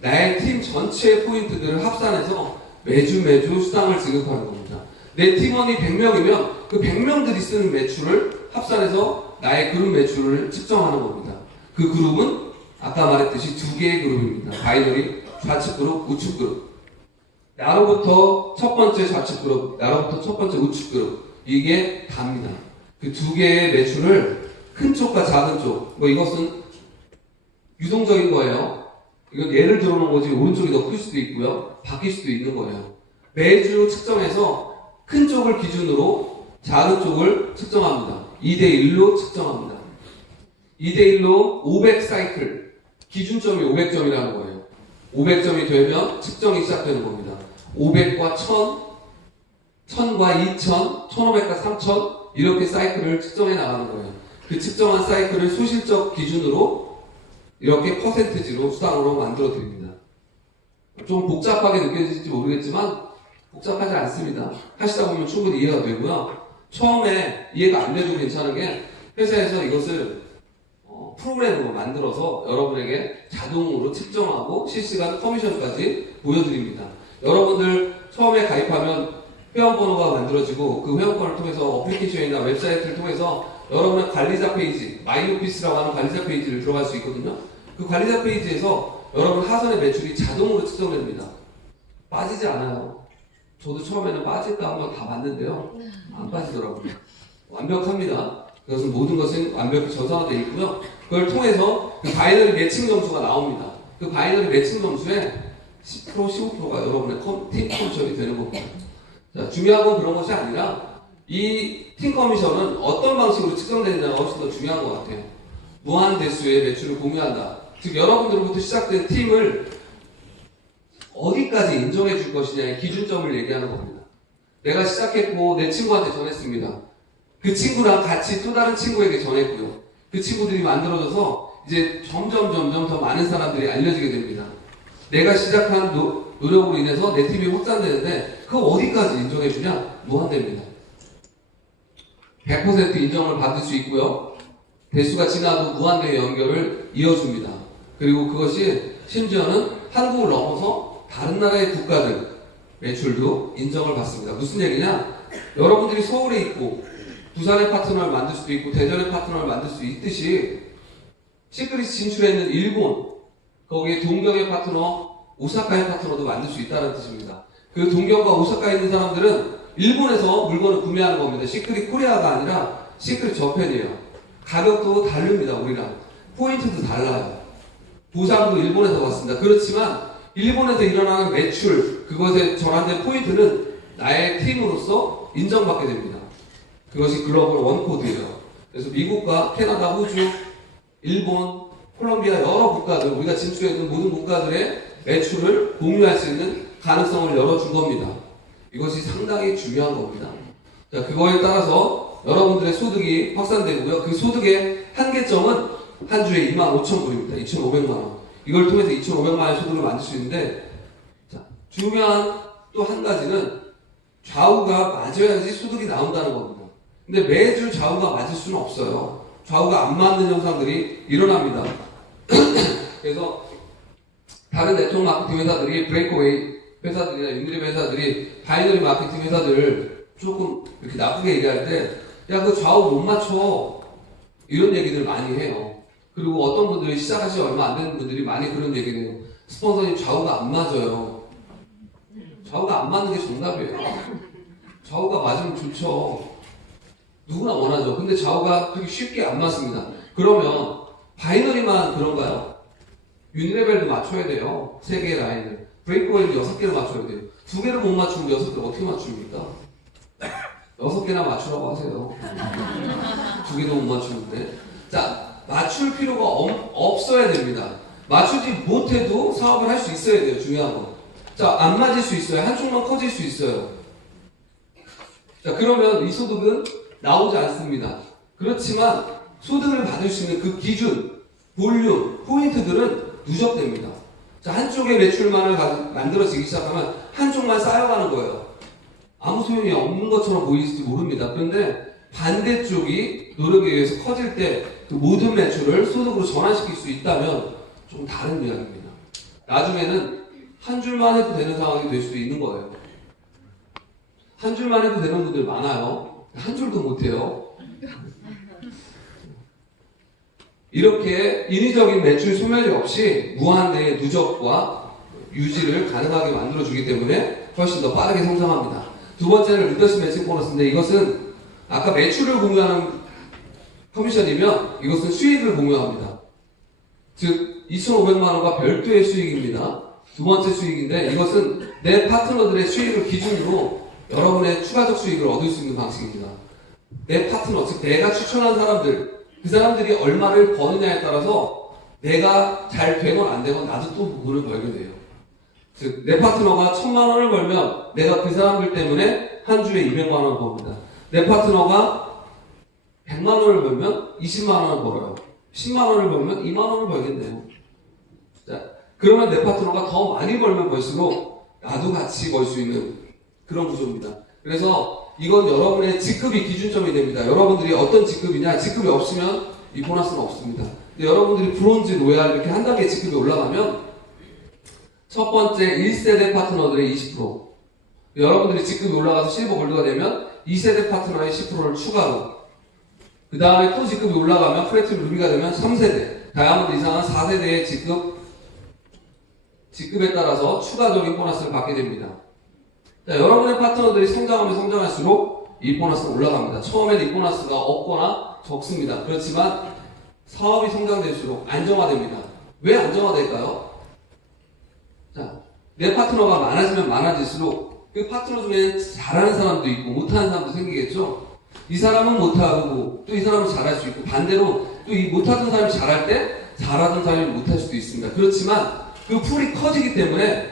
나의 팀 전체의 포인트들을 합산해서 매주 수당을 지급하는 겁니다. 내 팀원이 100명이면 그 100명들이 쓰는 매출을 합산해서 나의 그룹 매출을 측정하는 겁니다. 그 그룹은 아까 말했듯이 2개의 그룹입니다. 바이너리, 좌측 그룹, 우측 그룹. 나로부터 첫 번째 좌측 그룹, 나로부터 첫 번째 우측 그룹. 이게 다입니다. 그 두 개의 매출을 큰 쪽과 작은 쪽, 뭐 이것은 유동적인 거예요. 이건 예를 들어 놓은 거지 오른쪽이 더 클 수도 있고요. 바뀔 수도 있는 거예요. 매주 측정해서 큰 쪽을 기준으로 작은 쪽을 측정합니다. 2대1로 측정합니다. 2대1로 500 사이클, 기준점이 500점이라는 거예요. 500점이 되면 측정이 시작되는 겁니다. 500과 1000, 1000과 2000, 1500과 3000 이렇게 사이클을 측정해 나가는 거예요. 그 측정한 사이클을 소실적 기준으로 이렇게 퍼센티지로 수당으로 만들어 드립니다. 좀 복잡하게 느껴질지 모르겠지만 복잡하지 않습니다. 하시다 보면 충분히 이해가 되고요. 처음에 이해가 안 돼도 괜찮은 게 회사에서 이것을 프로그램으로 만들어서 여러분에게 자동으로 측정하고 실시간 커미션까지 보여드립니다. 여러분들 처음에 가입하면 회원번호가 만들어지고 그 회원번호를 통해서 어플리케이션이나 웹사이트를 통해서 여러분의 관리자 페이지, 마이오피스라고 하는 관리자 페이지를 들어갈 수 있거든요. 그 관리자 페이지에서 여러분 하선의 매출이 자동으로 측정됩니다. 빠지지 않아요. 저도 처음에는 빠질까 한번 다 봤는데요. 안 빠지더라고요. 완벽합니다. 그것은 모든 것은 완벽히 저장되어 있고요. 그걸 통해서 그 바이너리 매칭 점수가 나옵니다. 그 바이너리 매칭 점수에 10%, 15%가 여러분의 팀 커미션이 되는 겁니다. 자, 중요한 건 그런 것이 아니라 이 팀 커미션은 어떤 방식으로 측정되느냐가 훨씬 더 중요한 것 같아요. 무한 대수의 매출을 공유한다. 즉 여러분들로부터 시작된 팀을 어디까지 인정해 줄 것이냐의 기준점을 얘기하는 겁니다. 내가 시작했고 내 친구한테 전했습니다. 그 친구랑 같이 또 다른 친구에게 전했고요. 그 친구들이 만들어져서 이제 점점 더 많은 사람들이 알려지게 됩니다. 내가 시작한 노력으로 인해서 내 팀이 확장되는데 그거 어디까지 인정해 주냐? 무한대입니다. 100% 인정을 받을 수 있고요. 대수가 지나도 무한대의 연결을 이어줍니다. 그리고 그것이 심지어는 한국을 넘어서 다른 나라의 국가들 매출도 인정을 받습니다. 무슨 얘기냐? 여러분들이 서울에 있고 부산의 파트너를 만들 수도 있고 대전의 파트너를 만들 수 있듯이 시크릿 진출했는 일본 거기에 동경의 파트너 오사카의 파트너도 만들 수 있다는 뜻입니다. 그 동경과 오사카에 있는 사람들은 일본에서 물건을 구매하는 겁니다. 시크릿 코리아가 아니라 시크릿 저펜이에요. 가격도 다릅니다. 우리랑 포인트도 달라요. 보상도 일본에서 왔습니다. 그렇지만 일본에서 일어나는 매출 그것에 전환된 포인트는 나의 팀으로서 인정받게 됩니다. 그것이 글로벌 원코드예요. 그래서 미국과 캐나다, 호주, 일본, 콜롬비아 여러 국가들 우리가 진출해 있는 모든 국가들의 매출을 공유할 수 있는 가능성을 열어준 겁니다. 이것이 상당히 중요한 겁니다. 자, 그거에 따라서 여러분들의 소득이 확산되고요. 그 소득의 한계점은 한 주에 25,000불입니다. 2,500만 원. 이걸 통해서 2,500만 원의 소득을 만들 수 있는데, 자, 중요한 또 한 가지는 좌우가 맞아야지 소득이 나온다는 겁니다. 근데 매주 좌우가 맞을 수는 없어요. 좌우가 안 맞는 현상들이 일어납니다. 그래서 다른 네트워크 마케팅 회사들이 브레이크웨이 회사들이나 윤리림 회사들이 바이너리 마케팅 회사들을 조금 이렇게 나쁘게 얘기할 때 야, 그 좌우 못 맞춰 이런 얘기들 많이 해요. 그리고 어떤 분들이 시작하시 얼마 안 되는 분들이 많이 그런 얘기를 해요. 스폰서님 좌우가 안 맞아요. 좌우가 안 맞는 게 정답이에요. 좌우가 맞으면 좋죠. 누구나 원하죠. 근데 좌우가 그렇게 쉽게 안 맞습니다. 그러면 바이너리만 그런가요? 윤레벨도 맞춰야 돼요. 3개의 라인을. 브레이크웨이를 6개를 맞춰야 돼요. 2개를 못 맞추면 6개를 어떻게 맞춥니까? 6개나 맞추라고 하세요. 2개도 못 맞추는데. 자, 맞출 필요가 없어야 됩니다. 맞추지 못해도 사업을 할 수 있어야 돼요. 중요한 건. 자, 안 맞을 수 있어요. 한쪽만 커질 수 있어요. 자, 그러면 이 소득은 나오지 않습니다. 그렇지만 소득을 받을 수 있는 그 기준, 볼륨, 포인트들은 누적됩니다. 자, 한쪽의 매출만을 만들어지기 시작하면 한쪽만 쌓여가는 거예요. 아무 소용이 없는 것처럼 보일지 모릅니다. 그런데 반대쪽이 노력에 의해서 커질 때 그 모든 매출을 소득으로 전환시킬 수 있다면 좀 다른 이야기입니다. 나중에는 한 줄만 해도 되는 상황이 될 수도 있는 거예요. 한 줄만 해도 되는 분들 많아요. 한 줄도 못해요. 이렇게 인위적인 매출 소멸이 없이 무한대의 누적과 유지를 가능하게 만들어주기 때문에 훨씬 더 빠르게 성장합니다. 두 번째는 리더십 매칭 보너스인데 이것은 아까 매출을 공유하는 커미션이면 이것은 수익을 공유합니다. 즉 2,500만 원과 별도의 수익입니다. 두 번째 수익인데 이것은 내 파트너들의 수익을 기준으로 여러분의 추가적 수익을 얻을 수 있는 방식입니다. 내 파트너, 즉 내가 추천한 사람들, 그 사람들이 얼마를 버느냐에 따라서 내가 잘 되건 안 되건 나도 또 부분을 벌게 돼요. 즉 내 파트너가 1,000만 원을 벌면 내가 그 사람들 때문에 한 주에 200만 원을 법니다. 내 파트너가 100만 원을 벌면 20만 원을 벌어요. 10만 원을 벌면 2만 원을 벌겠네요. 자, 그러면 내 파트너가 더 많이 벌면 벌수록 나도 같이 벌 수 있는 그런 구조입니다. 그래서 이건 여러분의 직급이 기준점이 됩니다. 여러분들이 어떤 직급이냐, 직급이 없으면 이 보너스는 없습니다. 근데 여러분들이 브론즈, 로얄 이렇게 한 단계 직급이 올라가면 첫 번째 1세대 파트너들의 20%, 여러분들이 직급이 올라가서 실버 골드가 되면 2세대 파트너의 10%를 추가로, 그 다음에 또 직급이 올라가면 플래티넘 루비가 되면 3세대, 다이아몬드 이상은 4세대의 직급에 따라서 추가적인 보너스를 받게 됩니다. 자, 여러분의 파트너들이 성장하면 성장할수록 이 보너스는 올라갑니다. 처음에는 이 보너스가 없거나 적습니다. 그렇지만 사업이 성장될수록 안정화됩니다. 왜 안정화될까요? 자, 내 파트너가 많아지면 많아질수록 그 파트너 중에 잘하는 사람도 있고 못하는 사람도 생기겠죠? 이 사람은 못하고 또 이 사람은 잘할 수 있고, 반대로 또 이 못하던 사람이 잘할 때 잘하던 사람이 못할 수도 있습니다. 그렇지만 그 풀이 커지기 때문에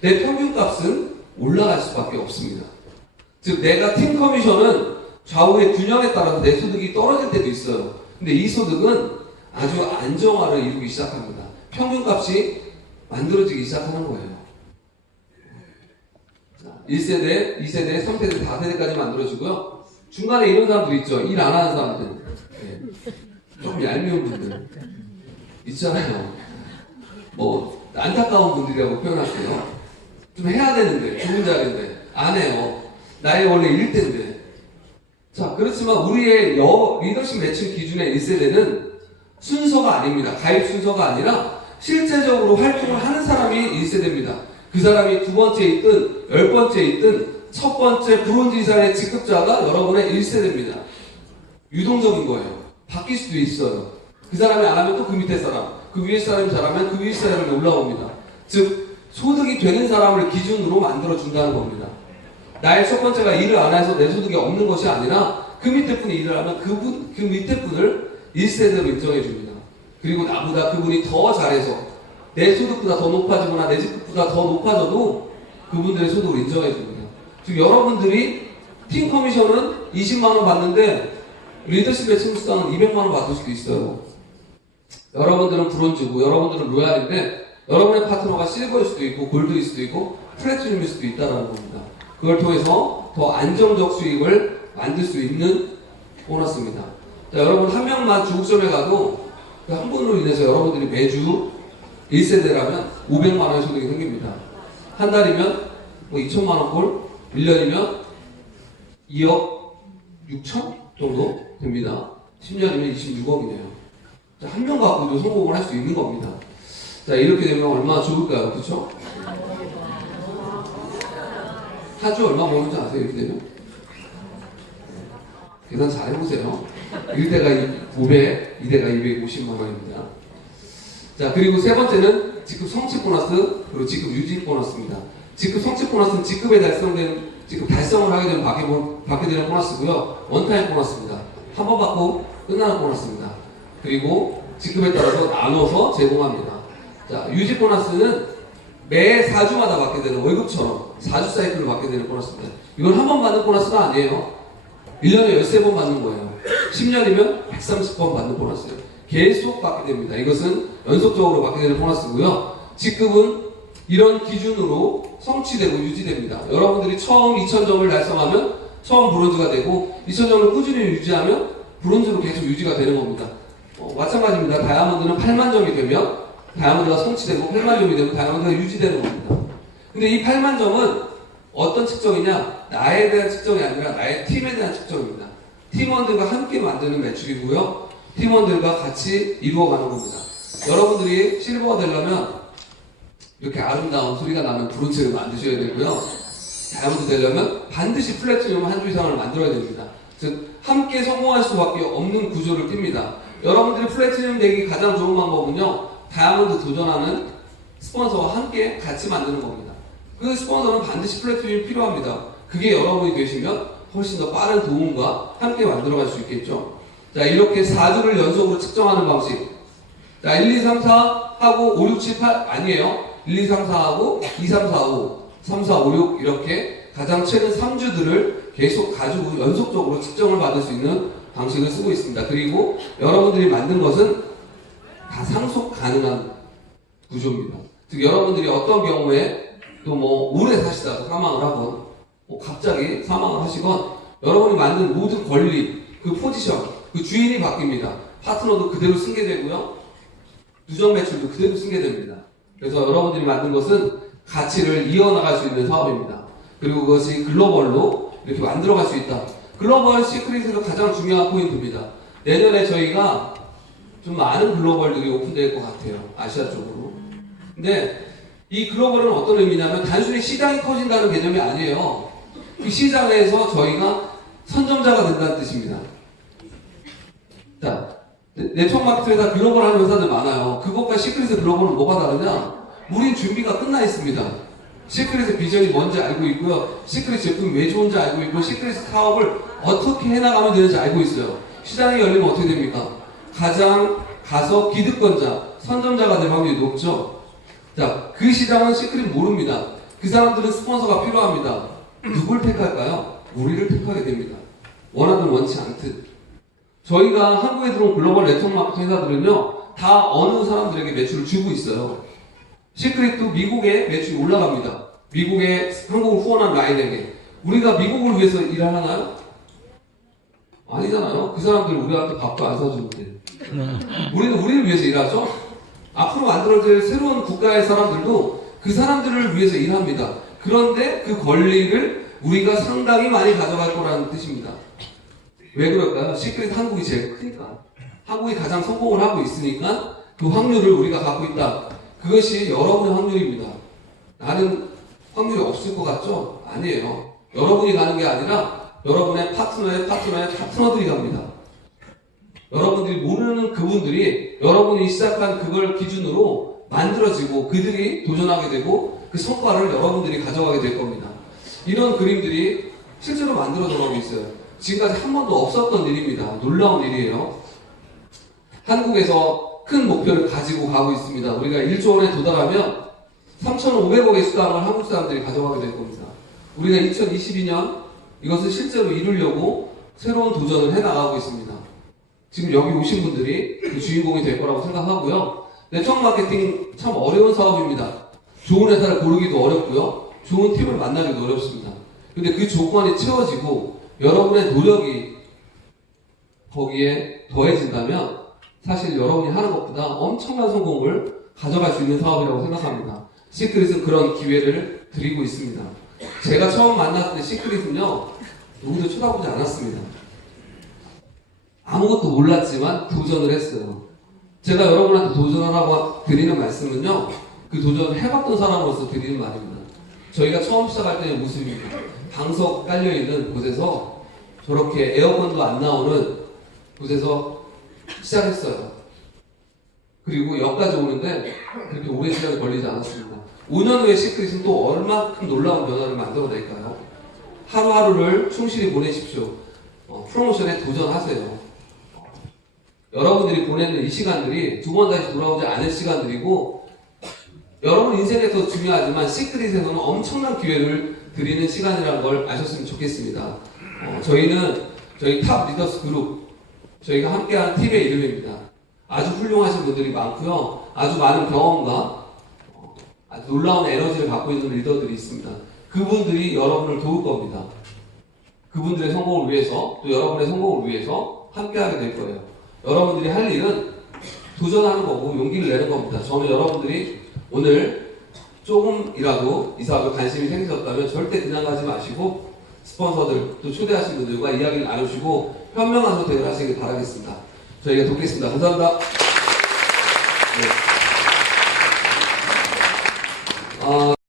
내 평균값은 올라갈 수밖에 없습니다. 즉 내가 팀 커미션은 좌우의 균형에 따라서 내 소득이 떨어질 때도 있어요. 근데 이 소득은 아주 안정화를 이루기 시작합니다. 평균값이 만들어지기 시작하는 거예요. 1세대, 2세대, 3세대, 4세대까지 만들어지고요. 중간에 이런 사람들 있죠. 일 안 하는 사람들. 네. 좀 얄미운 분들. 있잖아요. 뭐, 안타까운 분들이라고 표현할게요. 좀 해야 되는데, 좋은 자리인데, 안 해요. 나의 원래 1대인데. 자, 그렇지만 우리의 리더십 매칭 기준의 1세대는 순서가 아닙니다. 가입 순서가 아니라 실제적으로 활동을 하는 사람이 1세대입니다. 그 사람이 두 번째에 있든, 10번째에 있든, 첫 번째 브론즈 이상의 직급자가 여러분의 1세대입니다. 유동적인 거예요. 바뀔 수도 있어요. 그 사람이 안 하면 또 그 밑에 사람, 그 위에 사람이 잘하면 그 위에 사람이 올라옵니다. 즉, 소득이 되는 사람을 기준으로 만들어준다는 겁니다. 나의 첫 번째가 일을 안 해서 내 소득이 없는 것이 아니라 그 밑에 분이 일을 하면 그 밑에 분을 1세대로 인정해줍니다. 그리고 나보다 그분이 더 잘해서 내 소득보다 더 높아지거나 내 직급보다 더 높아져도 그분들의 소득을 인정해줍니다. 즉 여러분들이 팀 커미션은 20만원 받는데 리더십 매칭 수당은 200만원 받을 수도 있어요. 여러분들은 브론즈고 여러분들은 로얄인데 여러분의 파트너가 실버일 수도 있고 골드일 수도 있고 플래티넘일 수도 있다는 겁니다. 그걸 통해서 더 안정적 수익을 만들 수 있는 보너스입니다. 자, 여러분 한 명만 중국점에 가도 그 한 분으로 인해서 여러분들이 매주 1세대라면 500만원의 소득이 생깁니다. 한 달이면 뭐 2천만원 꼴, 1년이면 2억 6천 정도 됩니다. 10년이면 26억이네요. 한 명 갖고도 성공을 할 수 있는 겁니다. 자, 이렇게 되면 얼마나 좋을까요? 그쵸? 한 주 얼마 버는지 아세요? 이렇게 되면? 계산 잘 해보세요. 1대가 500, 2대가 250만원입니다. 자, 그리고 세 번째는 직급 성취 보너스, 그리고 직급 유지 보너스입니다. 직급 성취 보너스는 직급에 직급 달성을 하게 되면 받게 되는 보너스고요. 원타임 보너스입니다. 한 번 받고 끝나는 보너스입니다. 그리고 직급에 따라서 나눠서 제공합니다. 자, 유지 보너스는 매 4주마다 받게 되는 월급처럼 4주 사이클로 받게 되는 보너스입니다. 이건 한 번 받는 보너스가 아니에요. 1년에 13번 받는 거예요. 10년이면 130번 받는 보너스예요. 계속 받게 됩니다. 이것은 연속적으로 받게 되는 보너스고요. 직급은 이런 기준으로 성취되고 유지됩니다. 여러분들이 처음 2000점을 달성하면 처음 브론즈가 되고 2000점을 꾸준히 유지하면 브론즈로 계속 유지가 되는 겁니다. 마찬가지입니다. 다이아몬드는 8만 점이 되면 다이아몬드가 성취되고 8만 점이 되면 다이아몬드가 유지되는 겁니다. 근데 이 8만 점은 어떤 측정이냐? 나에 대한 측정이 아니라 나의 팀에 대한 측정입니다. 팀원들과 함께 만드는 매출이고요. 팀원들과 같이 이루어가는 겁니다. 여러분들이 실버가 되려면 이렇게 아름다운 소리가 나는 브론즈를 만드셔야 되고요. 다이아몬드 되려면 반드시 플래티넘 한 주 이상을 만들어야 됩니다. 즉 함께 성공할 수밖에 없는 구조를 띱니다. 여러분들이 플래티넘 되기 가장 좋은 방법은요, 다이아몬드 도전하는 스폰서와 함께 같이 만드는 겁니다. 그 스폰서는 반드시 플래티넘이 필요합니다. 그게 여러분이 되시면 훨씬 더 빠른 도움과 함께 만들어갈 수 있겠죠. 자, 이렇게 4주를 연속으로 측정하는 방식. 자, 1, 2, 3, 4 하고 5, 6, 7, 8 아니에요. 1, 2, 3, 4 하고 2, 3, 4, 5, 3, 4, 5, 6 이렇게 가장 최근 3주들을 계속 가지고 연속적으로 측정을 받을 수 있는 방식을 쓰고 있습니다. 그리고 여러분들이 만든 것은 다 상속 가능한 구조입니다. 즉 여러분들이 어떤 경우에 또 뭐 오래 사시다가 사망을 하건 뭐 갑자기 사망을 하시건 여러분이 만든 모든 권리, 그 포지션, 그 주인이 바뀝니다. 파트너도 그대로 승계 되고요. 누적 매출도 그대로 승계 됩니다. 그래서 여러분들이 만든 것은 가치를 이어나갈 수 있는 사업입니다. 그리고 그것이 글로벌로 이렇게 만들어갈 수 있다. 글로벌 시크릿에서 가장 중요한 포인트입니다. 내년에 저희가 좀 많은 글로벌들이 오픈될 것 같아요. 아시아 쪽으로. 근데 이 글로벌은 어떤 의미냐면 단순히 시장이 커진다는 개념이 아니에요. 그 시장에서 저희가 선점자가 된다는 뜻입니다. 자, 네트워크마케팅에서 글로벌 하는 회사들 많아요. 그것과 시크릿의 글로벌은 뭐가 다르냐? 우린 준비가 끝나 있습니다. 시크릿의 비전이 뭔지 알고 있고요. 시크릿 제품이 왜 좋은지 알고 있고, 시크릿 사업을 어떻게 해나가면 되는지 알고 있어요. 시장이 열리면 어떻게 됩니까? 가장 가서 기득권자, 선점자가 될 확률이 높죠. 자, 그 시장은 시크릿 모릅니다. 그 사람들은 스폰서가 필요합니다. 누굴 택할까요? 우리를 택하게 됩니다. 원하든 원치 않든. 저희가 한국에 들어온 글로벌 네트워크 마케팅 회사들은요, 다 어느 사람들에게 매출을 주고 있어요. 시크릿도 미국에 매출이 올라갑니다. 미국에 한국을 후원한 라인에게. 우리가 미국을 위해서 일을 하나요? 아니잖아요. 그 사람들 우리한테 밥도 안 사주는데. 우리는 우리를 위해서 일하죠? 앞으로 만들어질 새로운 국가의 사람들도 그 사람들을 위해서 일합니다. 그런데 그 권리를 우리가 상당히 많이 가져갈 거라는 뜻입니다. 왜 그럴까요? 시크릿 한국이 제일 크니까. 한국이 가장 성공을 하고 있으니까 그 확률을 우리가 갖고 있다. 그것이 여러분의 확률입니다. 나는 확률이 없을 것 같죠? 아니에요. 여러분이 가는 게 아니라 여러분의 파트너의 파트너들이 갑니다. 여러분들이 모르는 그분들이 여러분이 시작한 그걸 기준으로 만들어지고 그들이 도전하게 되고 그 성과를 여러분들이 가져가게 될 겁니다. 이런 그림들이 실제로 만들어져 가고 있어요. 지금까지 한 번도 없었던 일입니다. 놀라운 일이에요. 한국에서 큰 목표를 가지고 가고 있습니다. 우리가 1조 원에 도달하면 3,500억의 수당을 한국 사람들이 가져가게 될 겁니다. 우리가 2022년 이것을 실제로 이루려고 새로운 도전을 해나가고 있습니다. 지금 여기 오신 분들이 그 주인공이 될 거라고 생각하고요. 네트워크 마케팅 참 어려운 사업입니다. 좋은 회사를 고르기도 어렵고요. 좋은 팀을 만나기도 어렵습니다. 근데 그 조건이 채워지고 여러분의 노력이 거기에 더해진다면 사실 여러분이 하는 것보다 엄청난 성공을 가져갈 수 있는 사업이라고 생각합니다. 시크릿은 그런 기회를 드리고 있습니다. 제가 처음 만났을 때 시크릿은요, 누구도 쳐다보지 않았습니다. 아무것도 몰랐지만 도전을 했어요. 제가 여러분한테 도전하라고 드리는 말씀은요, 그 도전을 해봤던 사람으로서 드리는 말입니다. 저희가 처음 시작할 때의 모습입니다. 방석 깔려있는 곳에서 저렇게 에어컨도 안 나오는 곳에서 시작했어요. 그리고 여기까지 오는데 그렇게 오랜 시간이 걸리지 않았습니다. 5년 후에 시크릿은 또 얼마큼 놀라운 변화를 만들어낼까요? 하루하루를 충실히 보내십시오. 프로모션에 도전하세요. 여러분들이 보내는 이 시간들이 두 번 다시 돌아오지 않을 시간들이고, 여러분 인생에서 중요하지만 시크릿에서는 엄청난 기회를 드리는 시간이라는 걸 아셨으면 좋겠습니다. 저희는 저희 탑 리더스 그룹, 저희가 함께한 팀의 이름입니다. 아주 훌륭하신 분들이 많고요. 아주 많은 경험과 아주 놀라운 에너지를 갖고 있는 리더들이 있습니다. 그분들이 여러분을 도울 겁니다. 그분들의 성공을 위해서, 또 여러분의 성공을 위해서 함께하게 될 거예요. 여러분들이 할 일은 도전하는 거고 용기를 내는 겁니다. 저는 여러분들이 오늘 조금이라도 이 사업에 관심이 생기셨다면 절대 그냥 가지 마시고 스폰서들 또 초대하신 분들과 이야기를 나누시고 현명한 선택을 하시길 바라겠습니다. 저희가 돕겠습니다. 감사합니다. 네.